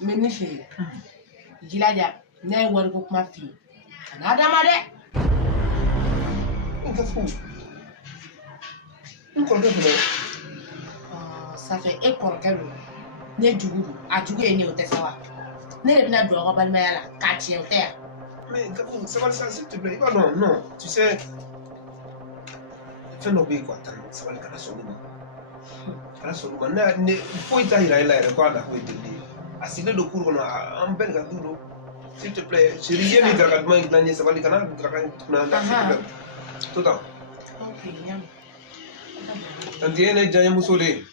Mimi Gilaja, ne warko kuma fi. Na da ma de. Ça fait école. ne jugu a jugu ye ne o tɛ sa wa ne de bɛna don aw ka balimaya la k'a tiɲɛ o tɛ yan. Mais Gabou, ça va ça, s'il te plaît. Non, non, tu sais. Fais nos billes quoi, ça va le canard sur nous. Canard sur nous. Ne faut y tailler là, il quoi là, faut y te dire. Assis le cours on a un bel gâteau. S'il te plaît, je rien ni dragadement inglané, ça va le canard, dragadement. Tout temps. Ok, bien. Tantiene jaya musole.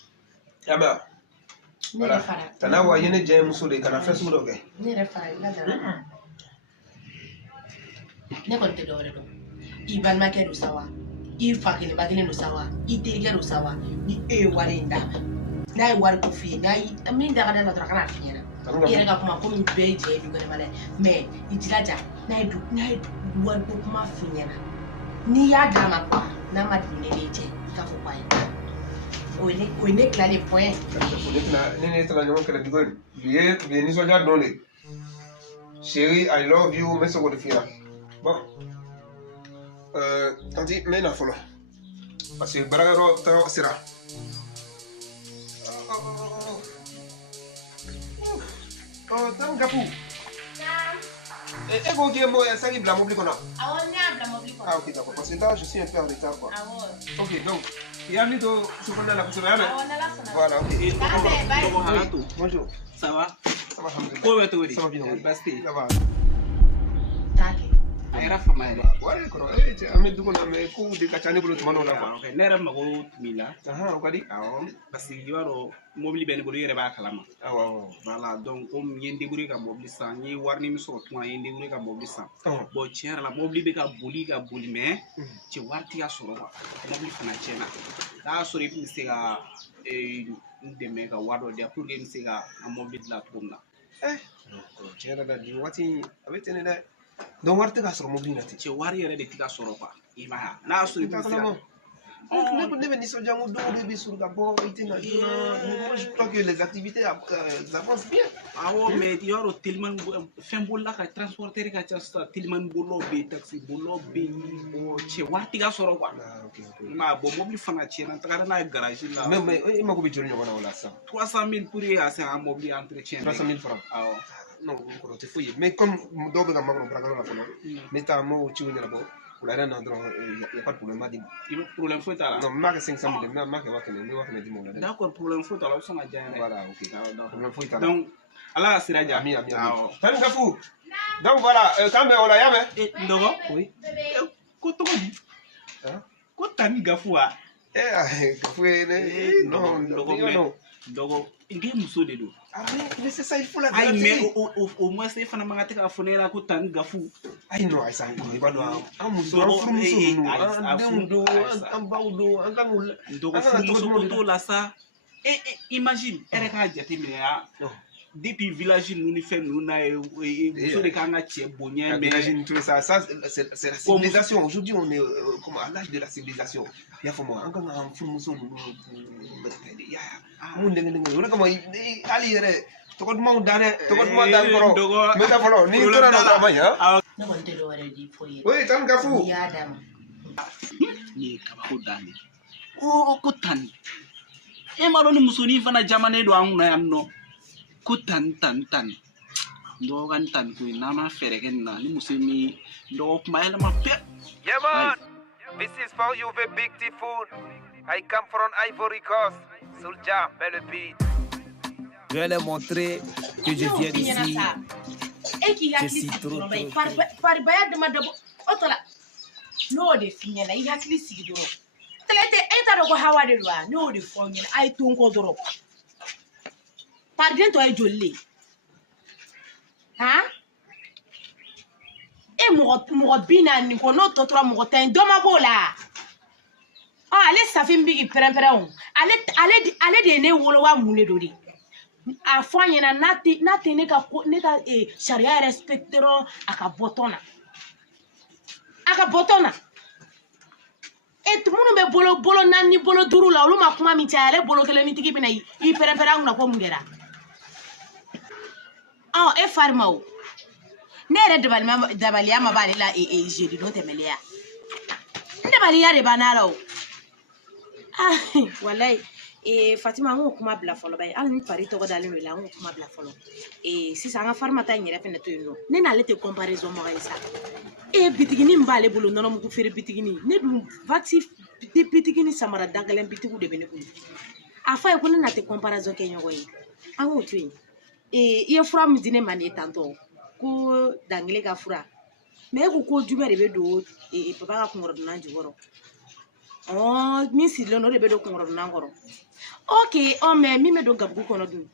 Yama. Voilà. Tanawa yene jaya musole kana fɛ sugu dɔ kɛ. Ne yɛrɛ fa la dara. Ne kɔni tɛ dɔwɛrɛ dɔn. I balimakɛ don sa wa? I fa kelenba kelen don sa wa? I terikɛ don sa wa? Ni e ye wari in d'a ma. N'a ye wari ko f'i ye, n'a ye min da ka d'a la dɔrɔn a kana f'i ɲɛna. I yɛrɛ ka kuma komi bɛɛ ye jɛ ye du kɛnɛma dɛ. Mais i jilaja n'a ye wari ko kuma f'i ɲɛna. N'i y'a d'a ma quoi, n'a ma dimi ne de jɛ i k'a fɔ quoi ye. O ye ne tilalen point. Ne tɛna ɲɔgɔn kɛlɛ dugu in. Bi ye nisɔndiya don de. Chérie, I love you, n bɛ se k'o de f'i ɲɛna. Bon, tanti, n bɛ na fɔlɔ. Parce que baarakɛyɔrɔ taga sera. Tan Gafu. E ko k'i ye saki bila mobili kɔnɔ? Awɔ, ne y'a bila mobili kɔnɔ. Ah ok, d'accord. Parce que là, je suis un peu en retard quoi. Awɔ. Ok, donc, i y'a min to sokɔnɔna la kosɛbɛ, y'a mɛn? Awɔ, n'Ala sɔnna. Voilà, ok. Halato. Bonjour. Ça va? Ça va, alhamdulillah. Ko bɛ cogo di? Ça va bien. Basti. Ça va. A yɛrɛ fama yɛrɛ. Wari kɔrɔ, an bɛ du kɔnɔ mais kow de ka ca ne bolo tuma dɔw la quoi. Ok, ne yɛrɛ mago tun b'i la. O ka di. Awɔ, parce que i b'a dɔn mobili bɛ ne bolo i yɛrɛ b'a kalama. Awɔ. Voilà, donc comme n ye n débrouiller ka mobili san, n ye wari min sɔrɔ tuma n ye n débrouiller ka mobili san. Bon tiɲɛ yɛrɛ la mobili bɛ ka boli mais cɛ wari tɛ ka sɔrɔ quoi. Mobili fana tiɲɛna. N'a y'a sɔrɔ i tun bɛ se ka n dɛmɛ ka wari dɔ di yan pour que n bɛ se ka n mobili dilan cogo min na. Tiɲɛ yɛrɛ la nin waati a bɛ ten de dɛ. Donc wari tɛ ka sɔrɔ mobili in na ten. Cɛ wari yɛrɛ de tɛ ka sɔrɔ quoi. I m'a ye n'a y'a sɔrɔ i tun bɛ se ka. Ne bɛ nisɔndiya n ko don o don i bɛ sɔrɔ ka bɔ i tɛ na joona. Moi je crois que les activités avancent bien. Awɔ mais i b'a dɔn telimani fɛn bolila ka transporteur ka ca sisan telimani bolilaw bɛ yen taxi bolilaw bɛ yen cɛ wari tɛ ka sɔrɔ quoi. I m'a ye bon mobili fana tiɲɛna n tagara n'a ye garage la. Mais i mago bɛ joli ɲɔgɔn na o la sisan? 300 000 pour ka se ka mobili entretien. 300 000 francs. Awɔ. Non o tɛ foyi ye mais comme dɔw bɛ ka makɔnɔ baarakɛyɔrɔ la fɔlɔ n bɛ taa n b'o ciw ɲɛnabɔ. Oula, là, non, il n'y a pas de problème. Il y a problème faute là. Non, marque 500 000, marque 1000. D'accord, problème faute là, on a déjà. Voilà, ok. Problème faute là. Donc, Allah c'est radio. Ami. Salut Gafou. Donc voilà, quand même on a yamé. Ndogo. Oui. Ko to di. Hein? Ko tani Gafou a. Gafou non, non. Ndogo, ngi muso de do. Ah mais c'est ça, il faut la garantie. Aïe, mais au moins c'est fana mangate ka fone la ko tani Gafou. Aïe non, ça il va doit. Un muso, un muso. Un baudo, un kanul. Ndogo muso to la ça. Et imagine, elle ka jate minea. Depuis village nous ni fait nous na muso de kanga tie bonye mais imagine tout ça c'est la civilisation. Aujourd'hui on est comme à l'âge de la civilisation. Ya faut moi encore un fou muso nous ya mun de comme ali yere to ko mo dane koro me ta folo ni to na travail hein na ko te do wala di foye oui tan Gafou ya dam ni kaba ko dane ko tan e ma do ni muso ni fana jamane do an na yamno ko tan ndo kan tan ko na ma fere ken na ni muso mi ndo kuma ela ma pe yeah man this is for you the big typhoon I come from Ivory Coast Soulja belle beat je vais leur montrer que je viens d'ici je suis trop par bayad de madabo otola no de finyana I hakili sigi doro telete eta do ko hawade lwa no de fonyana ay ton ko doro pardon to ay jolle ha e mo bina ni ko no to tra mo ten do ma bola ale safin bigi perempere on ale de ne wolo wa mule do di a fanyana nati ne ka sharia respectero aka botona et munu be bolo nani bolo duru la olu ma kuma mi ta ale bolo kele ni tigi bina I perempere on na ko mungera e farmao ne re dabaliya ma bale la jeudi no temelia dabaliya re banalo wallahi Fatima ngo kuma bila fɔlɔ bay al ni pari tɔgɔ dalen no la ngo kuma bila fɔlɔ sisan nga farmata nyɛrɛ fɛnɛ to yen no ne n'ale te comparaison mɔgɔ ye sa bitigini m'ale bolo nɔnɔ mugu feere bitigini ne dun vaxi bitigini samara dagalen bitigu de bɛ ne bolo a fa ye ko ne na te comparaison kɛ ɲɔgɔn ye an k'o to yen i ye fura min di ne ma ne tantɔ ko dangele ka fura mais e ko jumɛn de bɛ don papa ka kunkɔrɔdunan jukɔrɔ min sirilen no de bɛ don kunkɔrɔdunan kɔrɔ ok mais min bɛ don gabugu kɔnɔ dun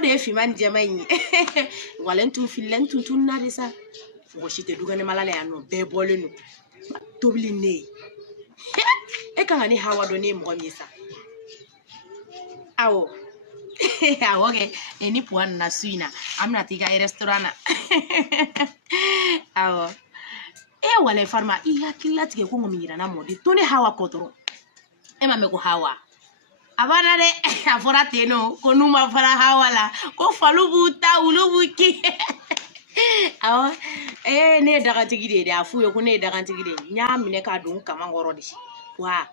de ye finman ni jɛma in ye wala n tun filila n tun na de sa mɔgɔ si tɛ dukɛnɛ mala la yan nɔ bɛɛ bɔlen no tobili ne ye e kan ka ne hawa dɔn ne ye mɔgɔ min ye sa awɔ awɔ kɛ ni puwa nana su in na an bɛna taa i ka restaurant na awɔ wala farima i hakili latigɛ ko ŋɔmi yirana mɔden to ne hawa kɔ dɔrɔn e ma mɛn ko hawa a banna dɛ a fɔra ten nɔ ko n'u ma fara hawa la ko falu b'u ta wulu b'u ki awɔ ne ye dagantigi de ye dɛ a f'u ye ko ne ye dagantigi de ye n y'a minɛ k'a don n kaman kɔrɔ de wa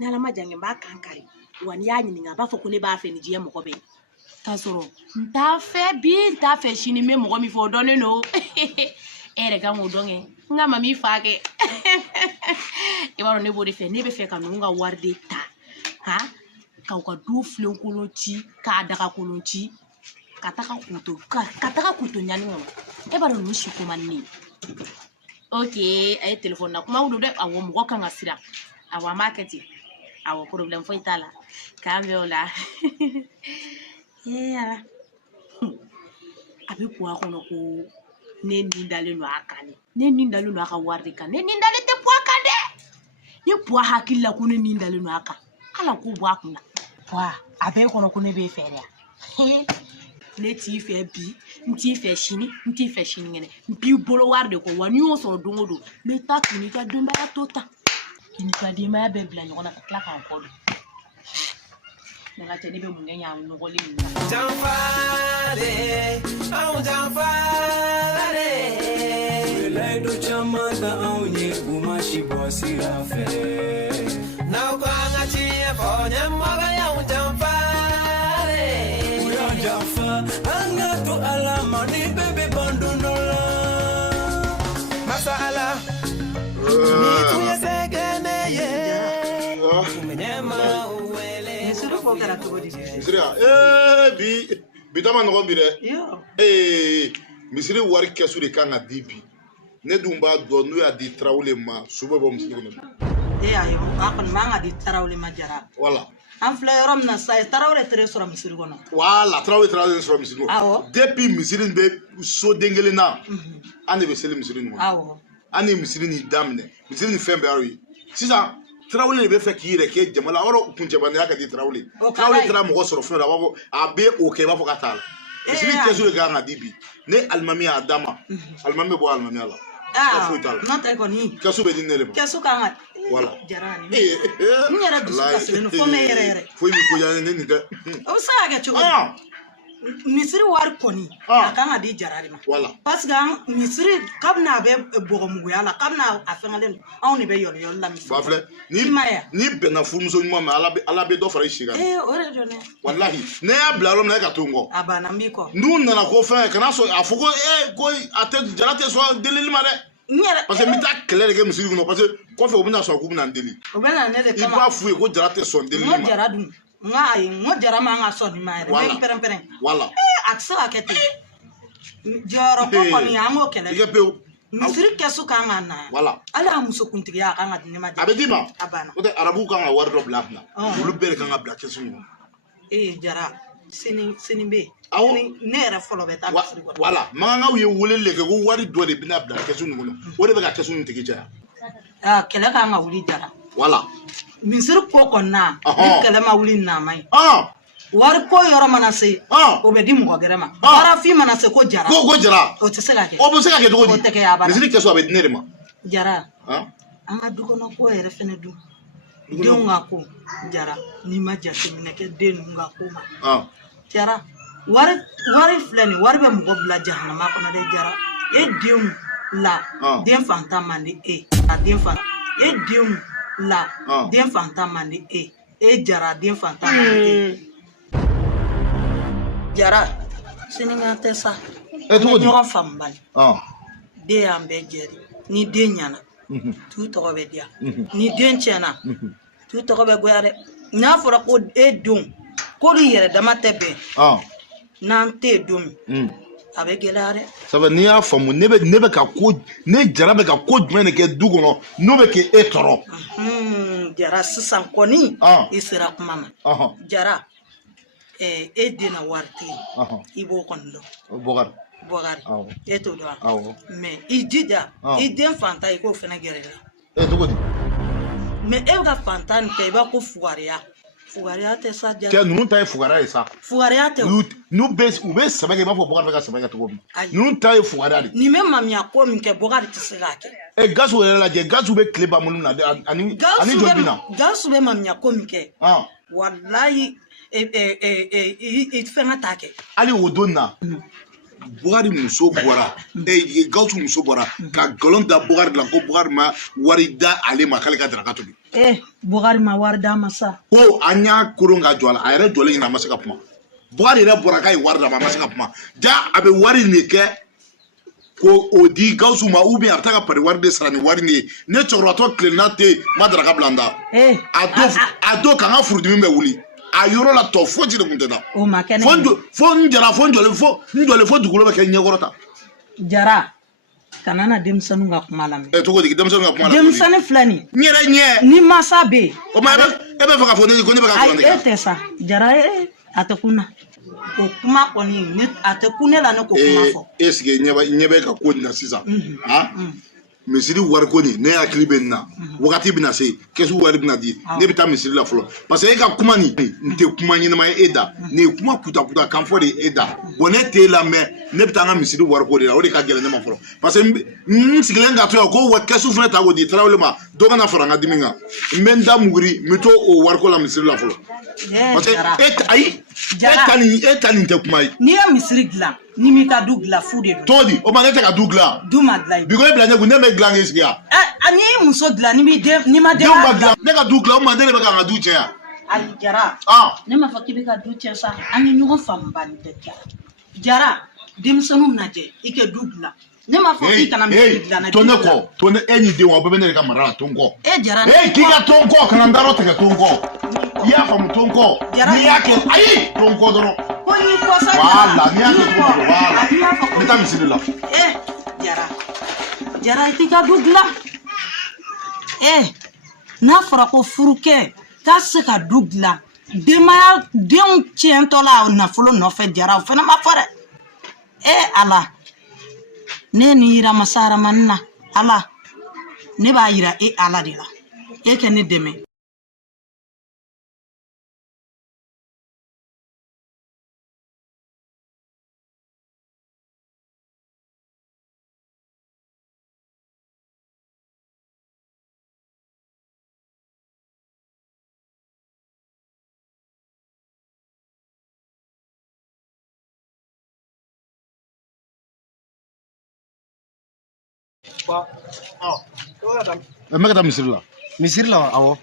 ni ala ma jan n b'a kan kari wa n'i y'a ɲininka a b'a fɔ ko ne b'a fɛ ni diɲɛ mɔgɔ bɛ ye k'a sɔrɔ n t'a fɛ bi n t'a fɛ sini n bɛ mɔgɔ min fɔ o dɔnnen don e yɛrɛ kan k'o dɔn kɛ n ka mami fa kɛ i b'a dɔn ne b'o de fɛ ne bɛ fɛ ka ninnu ka wari de ta k'aw ka du filenkolon ci k'a daga kolon ci ka taga kuto ɲani kɔnɔ e b'a dɔn ninnu si ko man di ne ye ok a ye telefɔni na kuma don dɛ awɔ mɔgɔ kan ka siran awɔ an b'a kɛ ten awɔ problème foyi t'a la k'an bɛ o la ala a bɛ puwa kɔnɔ ko ne nin dalen don a kan ne nin dalen don a ka wari de kan ne nin dalen tɛ puwa kan dɛ ne puwa hakili la ko ne nin dalen don a kan ala k'o bɔ a kun na puwa a bɛɛ kɔnɔ ko ne b'e fɛ dɛ ne t'i fɛ bi n t'i fɛ sini n t'i fɛ sinikɛnɛ n b'i bolo wari de kɔ wa n'i y'o sɔrɔ don o don n bɛ taa k'i n'i ka denbaya to tan k'i n'i ka denbaya bɛɛ bila ɲɔgɔn na ka tila k'an kɔ don ne ka cɛ ne bɛ mun kɛ ɲa nɔgɔlen ninnu na. Janfare anw janfare welayidu caman ta anw ye u ma si bɔ sira fɛ n'aw ko an ka tiɲɛ fɔ ɲɛmɔgɔ y'anw janfare u y'an janfa an ka to ala ma ni bɛɛ bɛ ban don dɔ la masa ala ni tun ye sɛgɛnɛ ye ɲɛma bi tama nɔgɔ bi dɛ misiri wari kɛsu de kan ka di bi ne dun b'a dɔn n'u y'a di tarawele ma su bɛ bɔ misiri kɔnɔ ayo a kɔni man ka di tarawele ma jara wala an filɛ yɔrɔ min na sa tarawele tere sɔrɔ misiri kɔnɔ wala tarawele sɔrɔ misiri kɔnɔ depuis misiri bɛ so den kelen na an de bɛ seli misiri nin kɔnɔ an ni misiri nin daminɛ misiri nin fɛn bɛɛ y'o ye sisan tarawele de bɛ fɛ k'i yɛrɛ kɛ jama la yɔrɔ kuncɛbaniya ka di tarawele tarawele taara mɔgɔ sɔrɔ fɛn dɔ a b'a fɔ a bɛ o kɛ i b'a fɔ ka t'a la misiri kɛsu de kan ka di bi ne alimami y'a d'a ma alimami bɛ bɔ alimamiya la foyi t'a la n'o tɛ kɔni kɛsu bɛ di ne de ma kɛsu kan ka wala jara n yɛrɛ dusu kasilen fo ne yɛrɛ foyi min ko yan ne nin tɛ o bɛ se ka kɛ cogo misiri wari kɔni a kan ka di jara de ma parce que misiri kabini a bɛ bɔgɔmuguya la kabini a fɛngɛlen don anw de bɛ yɔliyɔli la misiri ba filɛ ni bɛnna furumuso ɲuman ma ala bɛ dɔ fara i si kan o de don dɛ walahi ne y'a bila yɔrɔ min na e ka to n kɔ a banna n b'i kɔ n'u nana ko fɛn kana sɔn a fɔ ko a tɛ jara tɛ sɔn delili ma dɛ parce que n bɛ taa kɛlɛ de kɛ misiri kɔnɔ parce que kɔfɛ u bɛna sɔn k'u bɛna n deli o bɛ na ne de kama i b'a f'u ye ko jara tɛ sɔn delili ma n ko jara dun n ka ayi n ko jara man ka sɔn nin ma yɛrɛ ne ye pɛrɛn-pɛrɛn wala a tɛ se ka kɛ ten jɔyɔrɔ ko kɔni an k'o kɛlɛ i kɛ pewu misiri kɛsu kan ka na yan wala hali a musokuntigiya a kan ka di ne ma a bɛ d'i ma a banna o tɛ arabuw kan ka wari dɔ bila a kunna olu bɛɛ de kan ka bila kɛsu ɲɔgɔn jara sini bɛ yen ne yɛrɛ fɔlɔ bɛ taa misiri kɔnɔ wala mankankaw ye weleli de kɛ ko wari dɔ de bɛna bila kɛsu nin kɔnɔ o de bɛ ka kɛsu nin tigi caya kɛlɛ kan ka wuli jara wala misiri ko kɔni na ni kɛlɛ ma wuli n'a ma ɲi wari ko yɔrɔ mana se o bɛ di mɔgɔ gɛrɛ ma baarafin mana se ko jara ko jara o tɛ se ka kɛ o bɛ se ka kɛ cogo di o tɛ kɛ a bara misiri kɛsu a bɛ di ne de ma jara an ka du kɔnɔ ko yɛrɛ fɛnɛ dun denw ka ko jara n'i ma jateminɛ kɛ den ninnu ka ko ma jara wari filɛ nin wari bɛ mɔgɔ bila jahanama kɔnɔ dɛ jara e denw la den fantan man di e a den fantan e denw la den fantan man di e e jara den fantan jara sininga tɛ sa ɲɔgɔn faamubali den y'an bɛɛ jɛri ni den ɲana tu tɔgɔ bɛ diya ni den tiɲɛna tu tɔgɔ bɛ goya dɛ n'a fɔra ko e don k'olu yɛrɛ dama tɛ bɛn n'an tɛ don min a bɛ gɛlɛya dɛ sabu n'i y'a faamu ne bɛ ka ko ne jara bɛ ka ko jumɛn de kɛ du kɔnɔ n'o bɛ kɛ e tɔɔrɔ jara sisan kɔni i sera kuma ma jara e den na wari tɛ yen i b'o kɔni dɔn Bogari e t'o dɔn mais i jija i den fantan i k'o fana gɛrɛ la cogo di mais e bɛ ka fantan nin kɛ i b'a ko fugariya tɛ sa jara cɛ ninnu ta ye fugariya ye sa fugariya tɛ u bɛ sɛbɛ kɛ i b'a fɔ Bogari bɛ ka sɛbɛ kɛ cogo min ninnu ta ye fugariya de nin bɛ mamiya ko min kɛ Bogari tɛ se k'a kɛ Gawusu yɛrɛ lajɛ Gawusu bɛ tile ban minnu na ani joli bɛ na Gawusu bɛ mamiya ko min kɛ walayi i fɛn t'a kɛ hali o don na Bogari muso bɔra Gawusu muso bɔra ka nkalon da Bogari la ko Bogari ma wari da ale ma k'ale ka daraka tobi Bogari ma wari d'a ma sa ko an y'a koron ka jɔ a la a yɛrɛ jɔlen ɲɛna a ma se ka kuma Bogari yɛrɛ bɔra k'a ye wari d'a ma a ma se ka kuma ja a bɛ wari in de kɛ ko o di Gawusu ma ou bien a bɛ taa ka pari wari de sara ni wari nin ye ne cɛkɔrɔbatɔ tilenna tɛ ma daraka bila n da a don k'an ka furudimi bɛ wuli a yɔrɔ la tɔ foyi de tun tɛ da fo n jara fo n jɔlen fo dugukolo bɛ kɛ ɲɛkɔrɔ ta jara kana na denmisɛnninw ka kuma lamɛn cogo di denmisɛnninw ka kuma lamɛn denmisɛnnin filɛ nin n yɛrɛ ɲɛ ni masa bɛ yen o ma e bɛ fɛ ka fɔ ne ko ne bɛ ka kuma de e tɛ sa jara a tɛ kun na o kuma kɔni a tɛ kun ne la ne ko kuma fɔ est-ce que ɲɛ bɛ ka ko nin na sisan misiri wari ko nin ne hakili bɛ nin na wagati bɛna se kɛsu wari bɛna di ne bɛ taa misiri la fɔlɔ parce que e ka kuma nin n tɛ kuma ɲɛnama ye e da nin ye kuma kutakuta kan fɔ de ye e da bon ne t'e lamɛn ne bɛ taa an ka misiri wari ko de la o de ka gɛlɛn ne ma fɔlɔ parce que n sigilen ka to yan ko kɛsu fana ta k'o di Tarawele ma dɔ kana fara n ka dimi kan n bɛ n da muguri n bɛ to o wari ko la misiri la fɔlɔ parce que ayi e ta nin tɛ kuma ye n'i ye misiri dilan ni m'i ka du dilan fu de don todi o ma ne tɛ ka du dilan du ma dilan bi ko e bila ɲɛ kun ne bɛ dilan k'i sigi yan n'i ye muso dilan ni ma den dilan ne ka du dilan o ma ne de bɛ ka n ka du tiɲɛ yan ayi jara ne m'a fɔ k'i bɛ ka du tiɲɛ sa an ye ɲɔgɔn faamubali tɛ jara denmisɛnninw lajɛ i kɛ du dilan ne m'a fɔ k'i kana misiri dilan na to ne kɔ to ne e ni den wa o bɛɛ bɛ ne de ka mara la to n kɔ jara k'i ka to n kɔ kana n darɔ tigɛ to n kɔ i y'a faamu to n kɔ n'i y'a kɛ ayi to n kɔ dɔrɔn wala n'i y'a kɛ to n kɔ wala n bɛ taa misiri la jara i t'i ka du dilan n'a fɔra ko furukɛ k'a se ka du dilan denbaya denw tiɲɛtɔ la nafolo nɔfɛ jara o fana ma fɔ dɛ ala ne ni yira masa Aramani na ala ne b'a yira e ala de la e kɛ ne dɛmɛ n bɛ ka taa misiri la awɔ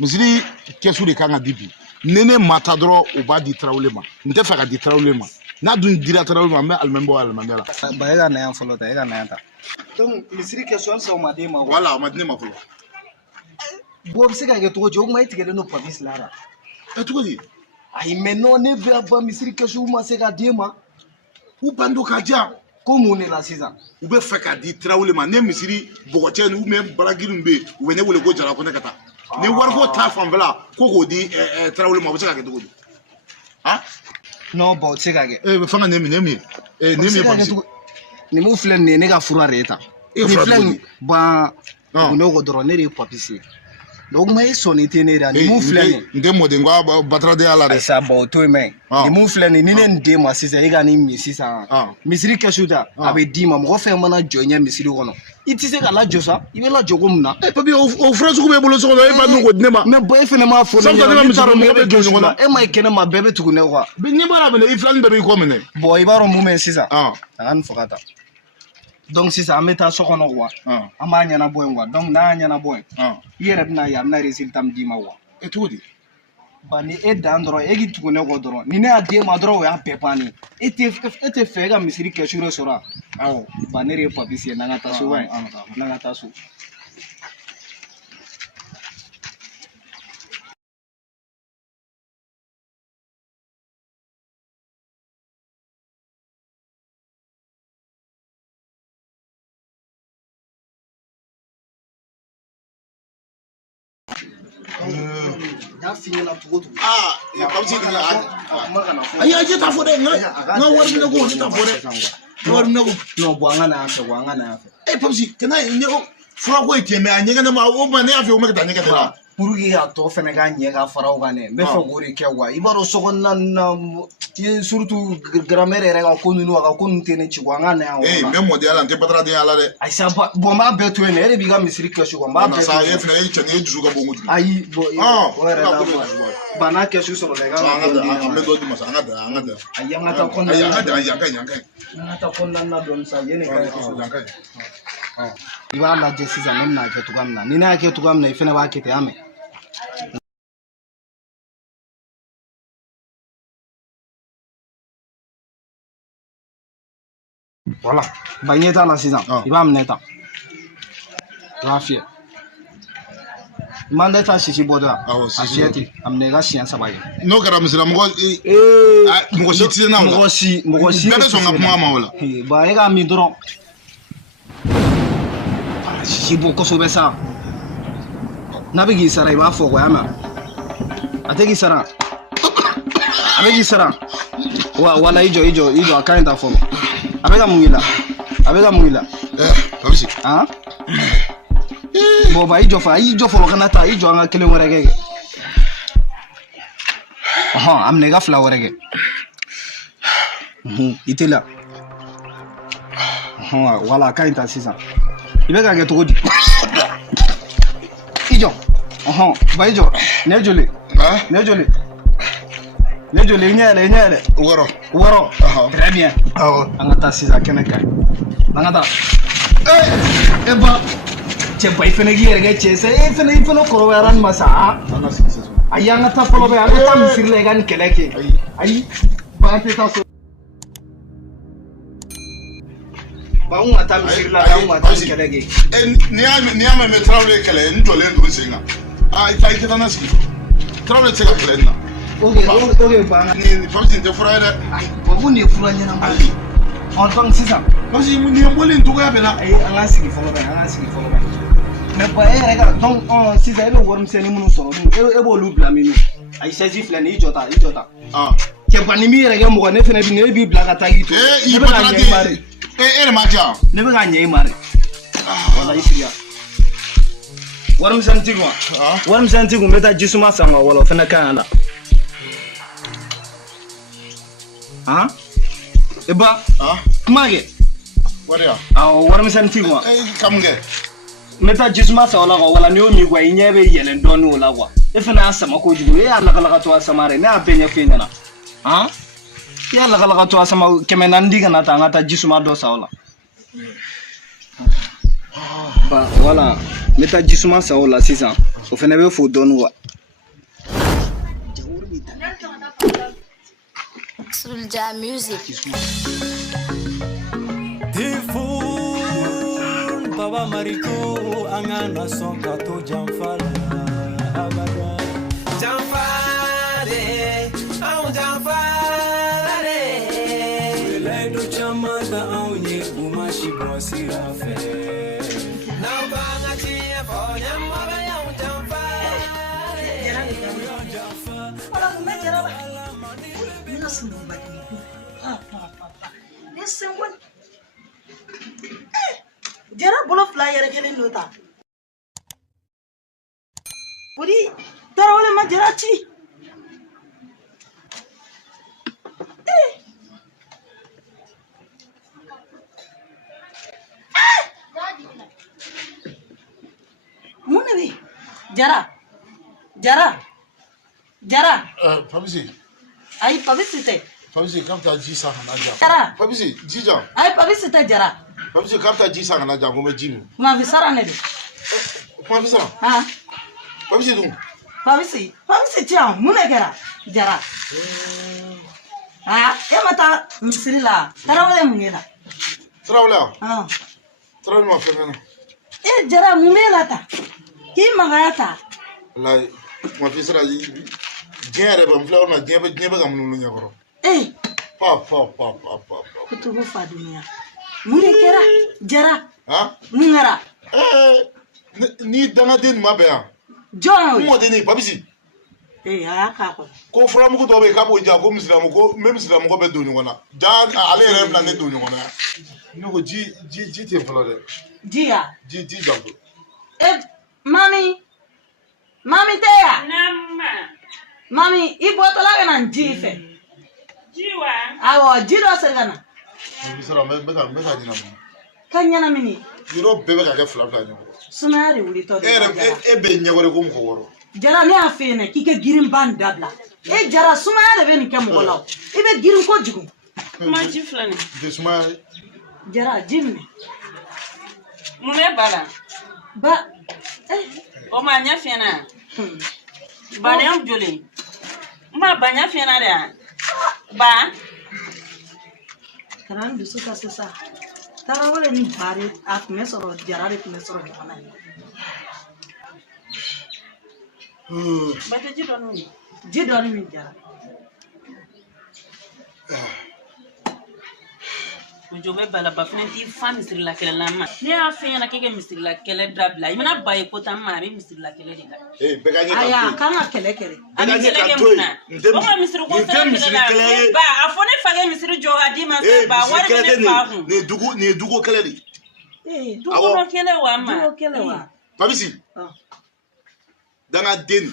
misiri kɛsu de kan ka di bi ni ne ma taa dɔrɔn o b'a di Tarawele ma n tɛ fɛ ka di Tarawele ma n'a dun dira Tarawele ma n bɛ alimami bɔ alimami la ba e ka na yan fɔlɔ ta e ka na yan ta donc misiri kɛsu halisa o ma di e ma wala o ma di ne ma fɔlɔ bɔ bɛ se ka kɛ cogo di o kuma e tigɛlen don papis la cogo di ayi mais non ne bɛ ba misiri kɛsu ma se ka di e ma u ban don ka diya ko mun de la sisan u bɛ fɛ k'a di Tarawele ma ne misiri bɔgɔcɛ ni ou bien baragirinw bɛ yen u bɛ ne wele ko jara ko ne ka taa ni wariko ta fanfɛla ko k'o di Tarawele ma o bɛ se ka kɛ cogo di non bon o tɛ se ka kɛ fɛn ka ne min ne min papisi nin mun filɛ nin ye ne ka fura de ye tan nin filɛ nin ban ne ko dɔrɔn ne de ye papisi ye donc ma e sɔnni tɛ ne la nin mun filɛ nin n tɛ mɔden ko bataradenya la dɛ sa bon o to yen mɛ nin mun filɛ nin ni ne nin den ma sisan e ka nin min sisan misiri kɛsu ta a bɛ d'i ma mɔgɔ fɛn mana jɔ ɲɛ misiri kɔnɔ i tɛ se ka lajɔ sa i bɛ lajɔ ko mun na papi o fura sugu b'e bolo so kɔnɔ e ba dun ko di ne ma mais bon e fana m'a fɔ ne ɲɛna ne t'a dɔn mɔgɔ bɛ jɔ ɲɔgɔn na e ma ye kɛnɛ ma bɛɛ bɛ tugu ne kɔ ne b'a la minɛ i filani bɛɛ b'i kɔ minɛ bon i b'a dɔn mun bɛ sisan a ka nin faga ta donc sisan an bɛ taa so kɔnɔ quoi an b'a ɲɛnabɔ yen quoi donc n'a y'a ɲɛnabɔ yen i yɛrɛ bɛna ye a bɛna résultat min d'i ma quoi cogo di Bani e dan dɔrɔn e k'i tugu ne kɔ dɔrɔn ni ne y'a d'e ma dɔrɔn o y'a bɛɛ bannen e tɛ fɛ e ka misiri kɛsu de sɔrɔ awɔ ba ne de ye papisi ye n'an ka taa so ba ye n'an ka taa so. Ayi ta fo dɛ nga wari minɛ ko ta fo dɛ wari minɛ ko non bon an ka na yan fɛ an ka na yan fɛ papisi kana ɲɛgɔ fura ko ye tiɲɛ mɛ a ɲɛgɛn ma o ma ne y'a fɛ o ma ka taa ɲɛgɛn la pour que a tɔ fɛnɛ ka ɲɛ ka fara o kan dɛ n bɛ fɛ k'o de kɛ wa i b'a dɔn sokɔnɔna na surtout grand-mère yɛrɛ ka ko ninnu a ka ko ninnu tɛ ne ci an ka na yan n bɛ mɔdenya la n tɛ patara la dɛ ayi sa bon n b'a bɛɛ to yen dɛ e de b'i ka misiri kɛsu kɔ n b'a bɛɛ to yen sa e fɛnɛ e cɛ ni e dusu ka bon kojugu ayi bon o yɛrɛ la ba n'a kɛsu sɔrɔ la i ka an bɛ dɔ di ma sa an ka da ayi an ka taa kɔnɔna ayi an ka da yan ka yen an ka taa kɔnɔna na dɔɔnin sa yen de ka ɲi i b'a lajɛ sisan ne bɛna kɛ cogoya min na ni ne y'a kɛ cogoya min na i fɛnɛ b'a kɛ ten y'a mɛn. Voilà ba ɲɛ t'a la sisan i b'a minɛ tan i b'a fiyɛ i man tɛ taa sisi bɔ dɛ a fiyɛ ten a minɛ i ka siɲɛ 3 ye n'o kɛra mɔgɔ si tɛ se n'a la mɔgɔ si bɛɛ bɛ sɔn ka kuma ma o la ba e k'a min dɔrɔn sisi bɔ kosɛbɛ sa n'a bɛ k'i sara i b'a fɔ ko y'a mɛn a tɛ k'i sara a bɛ k'i sara wala i jɔ a ka ɲi ta fɔlɔ a bɛ ka mun k'i la a bɛ ka mun k'i la papisi bon ba i jɔ fɔlɔ kana taa i jɔ an ka 1 wɛrɛ kɛ a minɛ i ka 2 wɛrɛ kɛ i tɛ la wala a ka ɲi ta sisan i bɛ ka kɛ cogo di i jɔ ba i jɔ ne joli ne joli i ɲɛ yɛlɛ wɔɔrɔ très bien an ka taa sisan kɛnɛ ka ɲi an ka taa e ba cɛ ba i fɛnɛ k'i yɛrɛ kɛ cɛ sɛ i fɛnɛ kɔrɔbayara nin ma sa ayi an ka taa fɔlɔ bɛ an ka taa misiri la i ka nin kɛlɛ kɛ ayi ba an tɛ taa so ba an ka taa misiri la an ka taa nin kɛlɛ kɛ n'i y'a mɛn mɛ Tarawele kɛlɛ n jɔlen don sen kan i tɛ taa n'a sigi Tarawele tɛ se ka kɛlɛ nin na ok ba ni papisi tɛ fura ye dɛ babu nin ye fura ɲɛnama ye donc sisan papisi nin ye bɔli cogoya bɛ na an ka sigi fɔlɔ bɛ mais ba e yɛrɛ ka donc sisan e bɛ warimisɛnnin minnu sɔrɔ e b'olu bila min ayi chaise filɛ nin i jɔ ta cɛ ba ni min yɛrɛ kɛ mɔgɔ ne fɛnɛ bi ne b'i bila ka taa k'i to ne bɛ ka ɲɛ i ma de e de ma diya ne bɛ ka ɲɛ i ma de wala i sigi yan warimisɛnnin tigi wa warimisɛnnin tigi n bɛ taa jisuma san wa wala o fɛnɛ ka ɲi a la e ba kuma kɛ warimisɛnnin tigi wa kamun kɛ n bɛ taa jisuma san o la wala n'i y'o min kuwa i ɲɛ bɛ yɛlɛn dɔɔnin o la kuwa e fɛnɛ y'a sama kojugu e y'a lakalakatɔ a sama dɛ ne y'a bɛɛ ɲɛfɔ e ɲɛna i y'a lakalakatɔ a sama 400 di kana taa an ka taa jisuma dɔ san o la ba wala n bɛ taa jisuma san o la sisan o fɛnɛ bɛ fo dɔɔnin kuwa Soulja Music. Baba Mariko angana songa to jamfala abada jamfale au jamfale le do chamada au ye umashi bosira fe na banga tie bonya mara ya jamfale ala kumejera mina sunu baki listen one jara bolo fila yɛrɛ kelen do ta puri Tarawele ma jara ci mun ne bɛ jara papisi ayi papisi tɛ papisi k'an bɛ taa ji san ka na jan jara papisi ji jan ayi papisi tɛ jara papisi k'an bɛ taa ji san ka na jan ko n bɛ ji min maafi sara ne de maafi sara papisi dun Pabisi tiens, munegera jara. Ah, mata misiri la. Tarawale mungela. Tarawale. Ah. Tarawale ma fengana. Jara mumela ta. Ki magata. Wallahi, ma fi sira jere bam flaw na jebe ga munulu nyakoro. Pa. Kutubu fa dunia. Munegera jara. Ha? Mungera. Ni danga din mabea. John. Mo de ni Pabisi. Aka ko from ko do be ka bo ja ko muslim ko même muslim ko be do ni wona. Ja ale rem na ne do ni wona. No ko ji te flore. Ji jambo. Mami teya. Mami ibo to la na ji fe. Jiwa. Awo ji do se gana. Bisara me ka dina mo. Kanya na mini. Yiro bebe ka ke fla nyo. Sunare wuli to de. Be nyagore ko mo woro. Jara ne afene kike girin ban dabla. Jara sunare be ni kem wala. Ibe girin ko jigu. Ma ji flane. De sunare. Jara jimme. Mune bala. Ba o ma nya fiena. Ba ne am jole. Ma ba nya fiena de. Ba. Karan dusu ka sesa. Tarawale ni bari at mesoro jara de mesoro kana. Bate jidonu mi jara. Jobe bala ba fene ti fa misiri la kele la ma. Ne a fe na keke misiri la kele drabla. Imana ba e kota ma re misiri la kele dila. Bega ni ka. Aya kana kele. Ani kele ke muna. O ma misiri ko kele la. Ba afone fa ke misiri jo adi ma ba wari ne fa hu. Ne dugo kele di. Dugo no kele wa ma. Dugo kele wa. Pabisi. Danga den.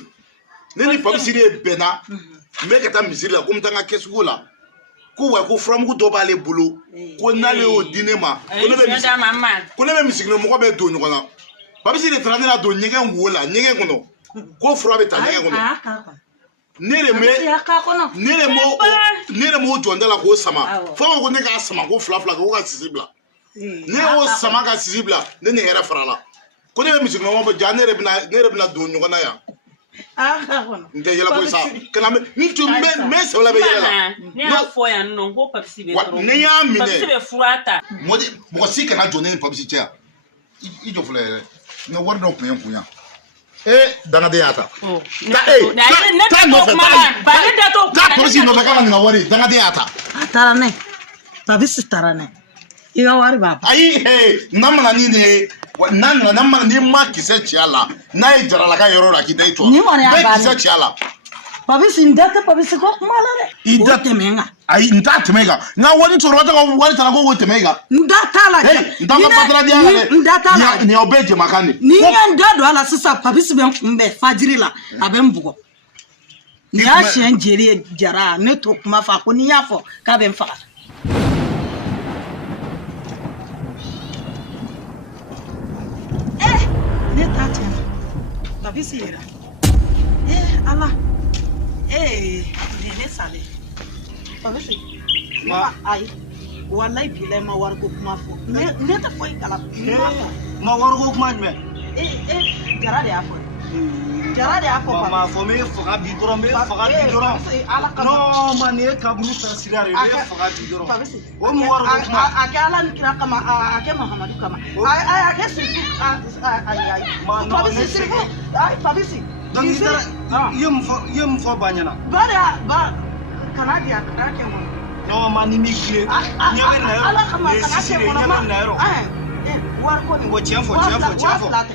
Ne ni Pabisi re bena. Me ka ta misiri la ko mtanga kesugo la. Ko wa ko from ko do ba le bolo ko na le o dinema ko ne be misigno mo ko be do nyona Pabisi de trane la do nyegen wola nyegen kono ko fro be ta nyegen kono nere mo jonda la ko sama fo ko ne ka sama ko fla ko ka sisibla ne o sama ka sisibla ne ne era frala ko ne be misigno mo be janere bina do nyona ya nde yela ko sa kana me tu me se wala be yela ne a fo ya no go Pabisi be tro ne ya mine Pabisi be furata mo si kana jone Pabisi tia ijo fule no wardo ko yan kunya dana de yata ta no fa ba ne da to ta Pabisi no ta kana na wari dana de yata tarane Pabisi tarane iga wari ba ai namana ni ne namana ni ma kise chiala na ijara la ka yoro la ki dai to be kise chiala Pabisi ndata Pabisi ko malare idate menga ai ndate menga na woni to rota ko woni tara ko wote menga ndata la ndaka patra dia ndata la ni obeje makani ni ndado ala sisa Pabisi be mbe fajiri la abe mbugo ni a shenjeri jara ne to kuma fa ko ni yafo ka be mfa Pabisi era. Allah. Ne sale. Pabisi. Ma ai. Wallahi bilai ma warko kuma fo. Ne ta foi kala. Ma warko kuma me. Jara de afo. Jara de afo. Ma fo me fo ga bidoro me fo ga bidoro. No ma ne ka bulu tasirare me fo ga bidoro. Pabisi. O mo warko kuma. Akala nikira kama ake Muhammadu kama. Ai ake sifu. Ai. Ma no Pabisi sifu. Ai Pabisi. Donc yem fo banyana. Ba kana dia kana ke mo. No ma ni mikire. Nyame na yo. Ala kama kana ke mo na yo. War ko ni. Wo chefo.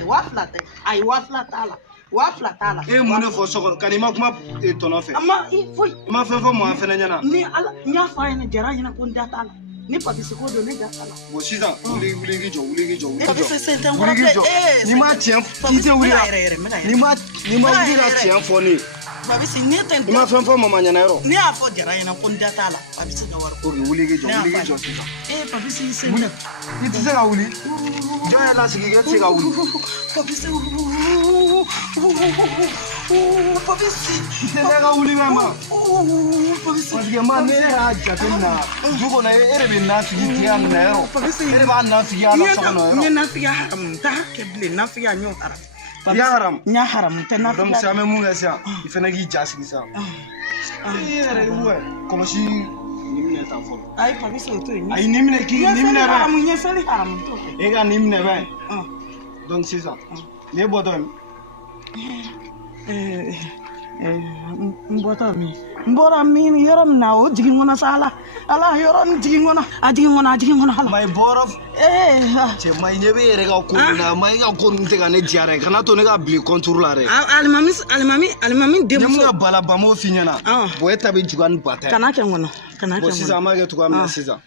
Waflate. Ai waflatala. Waflatala. Mo ne fo soko kanima kuma tono fe. Ama foi. Ma fe fo mo afena nyana. Ni ala nya fa ina jara ina ko ndatala. Ni Pabisi ko do ne datala. Bo siza wuli gijo. Pabisi senten ko ni ma tiens ite wuli ni ma wuli la tiens fo ni Pabisi ni ten ma fen fo mama nyana ro ni afo jara ina ko ndatala Pabisi da war ko wuli gijo siza Pabisi senten ni tise ga wuli jo ya la sigi ge tise ga wuli Pabisi tise ga wuli mama Pabisi parce que ma ne ha jatina dugo na ere na sigi tian na ro ere ba na sigi ala so no ni na sigi ta ke ble na sigi anyo ara haram nya haram te na donc ça me mun ga sa il fait na gi jasi sa yere ouais comme si nimne ta fo ay papi so to ni ay nimne ki nimne ba haram nya feli haram to e ga nimne ba donc c'est ça les bodom mbora mi yoram na o jigin ngona sala ala yoram jigin ngona hala my borof che may nyebe yere ga ko na may ga ko nte ga ne diare kana to ne ga bli contour la re alimami de mo ga bala ba mo finyana bo eta be jugan bata kana ke ngono bo sisa ma ga to ga mi sisa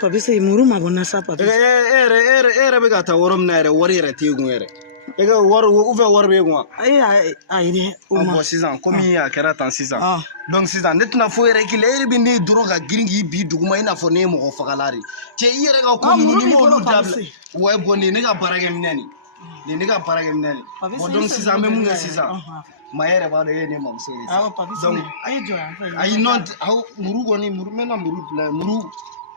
papi se muru ma bona sa papi ere be ga ta worom na ere wori ere te gun ere ega war uve war be gwa ay bo 6 ans comme il y a 6 ans donc 6 ans netna fo yere ki leere bi ne duro ga giringi bi duguma ina fo ne mo fagalari te yere ga ko ni mo lu dable way boni ne ga barage minani ne ga barage minani bo donc 6 ans même nga 6 ans ma yere ba de ne mo seri donc ay not how muru goni muru mena muru pla muru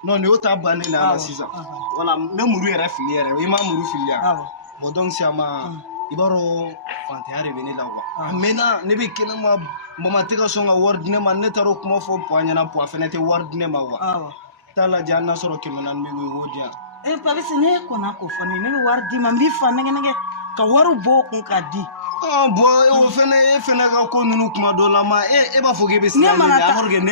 non ne ota bane na 6 ans voilà ne muru yere filiere ima muru filia bon donc c'est ma ibaro fantiare bene la quoi mena ne be kena ma mama teka songa word ne ma ne taro kuma fo poanya na po afenete word ne ma wa tala janna soro kemena mi wodia papi sene ko na ko foni ne word di ma mi fa nge ka waru bo kun ka di bo o fene ga ko nunu kuma do la ma e ba fo gebe sira ne amorge ne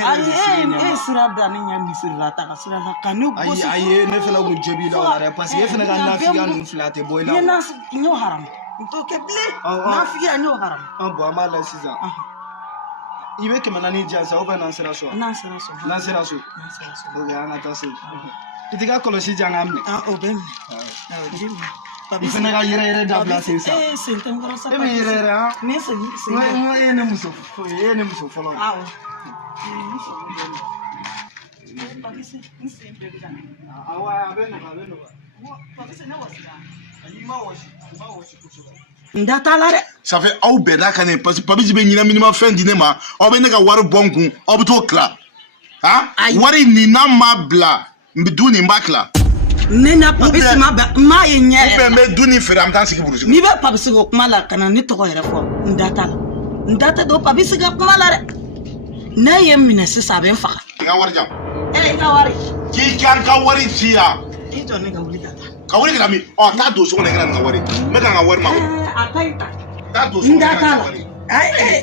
sira da ne nya mi sira ta ka sira ka ne go ayi ne fene go jebi la wala parce que fene ga na figa nu flate boy la ne na nyo haram to ke ble na figa nyo haram bo ama la siza ibe ke manani jansa o ba na sira so o ga na ta so itiga kolosi jangam ne o ben il faut nga yere da place ça c'est un gros ça mais yere ha mais c'est moi ene muso follow ça fait au beda kané parce que papi jibe nyina minima fin dîner ma o be ne ka waru bonku o be to kla ha wari ni na mabla mbiduni mbakla nena papi sima ma yenye be duni fere am tan sigi burusi ni be papi sigo mala kana ni to ko yere fo ndata do papi siga mala re na yemine sisa ben fa nga wari jam nga wari ki kan ka wari tira ito ne ga wuli ka wari ga mi o ta do so ne ga nga wari me ga nga wari ma ataita ta do so ne ga wari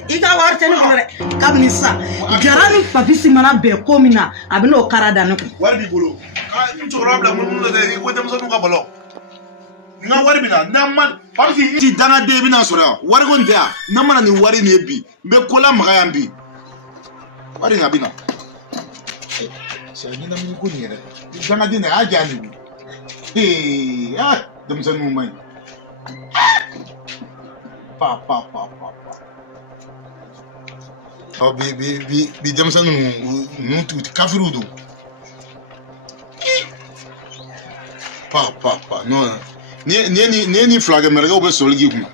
iga wari tani gore kabni sa garani papi simana be komina abino karada ne wari bi bolo problem mun de ko dem so nu ka bolo nga wari bina na man papi ti dana de bina so ra wari ko ndia na man ni wari ne bi be kola maga yambi wari nga bina ni na mi ko ni re dana de ne aja ni dem so nu mai pa oh bi dem so nu tu kafiru do pa non ni flag merga o be solgi kuma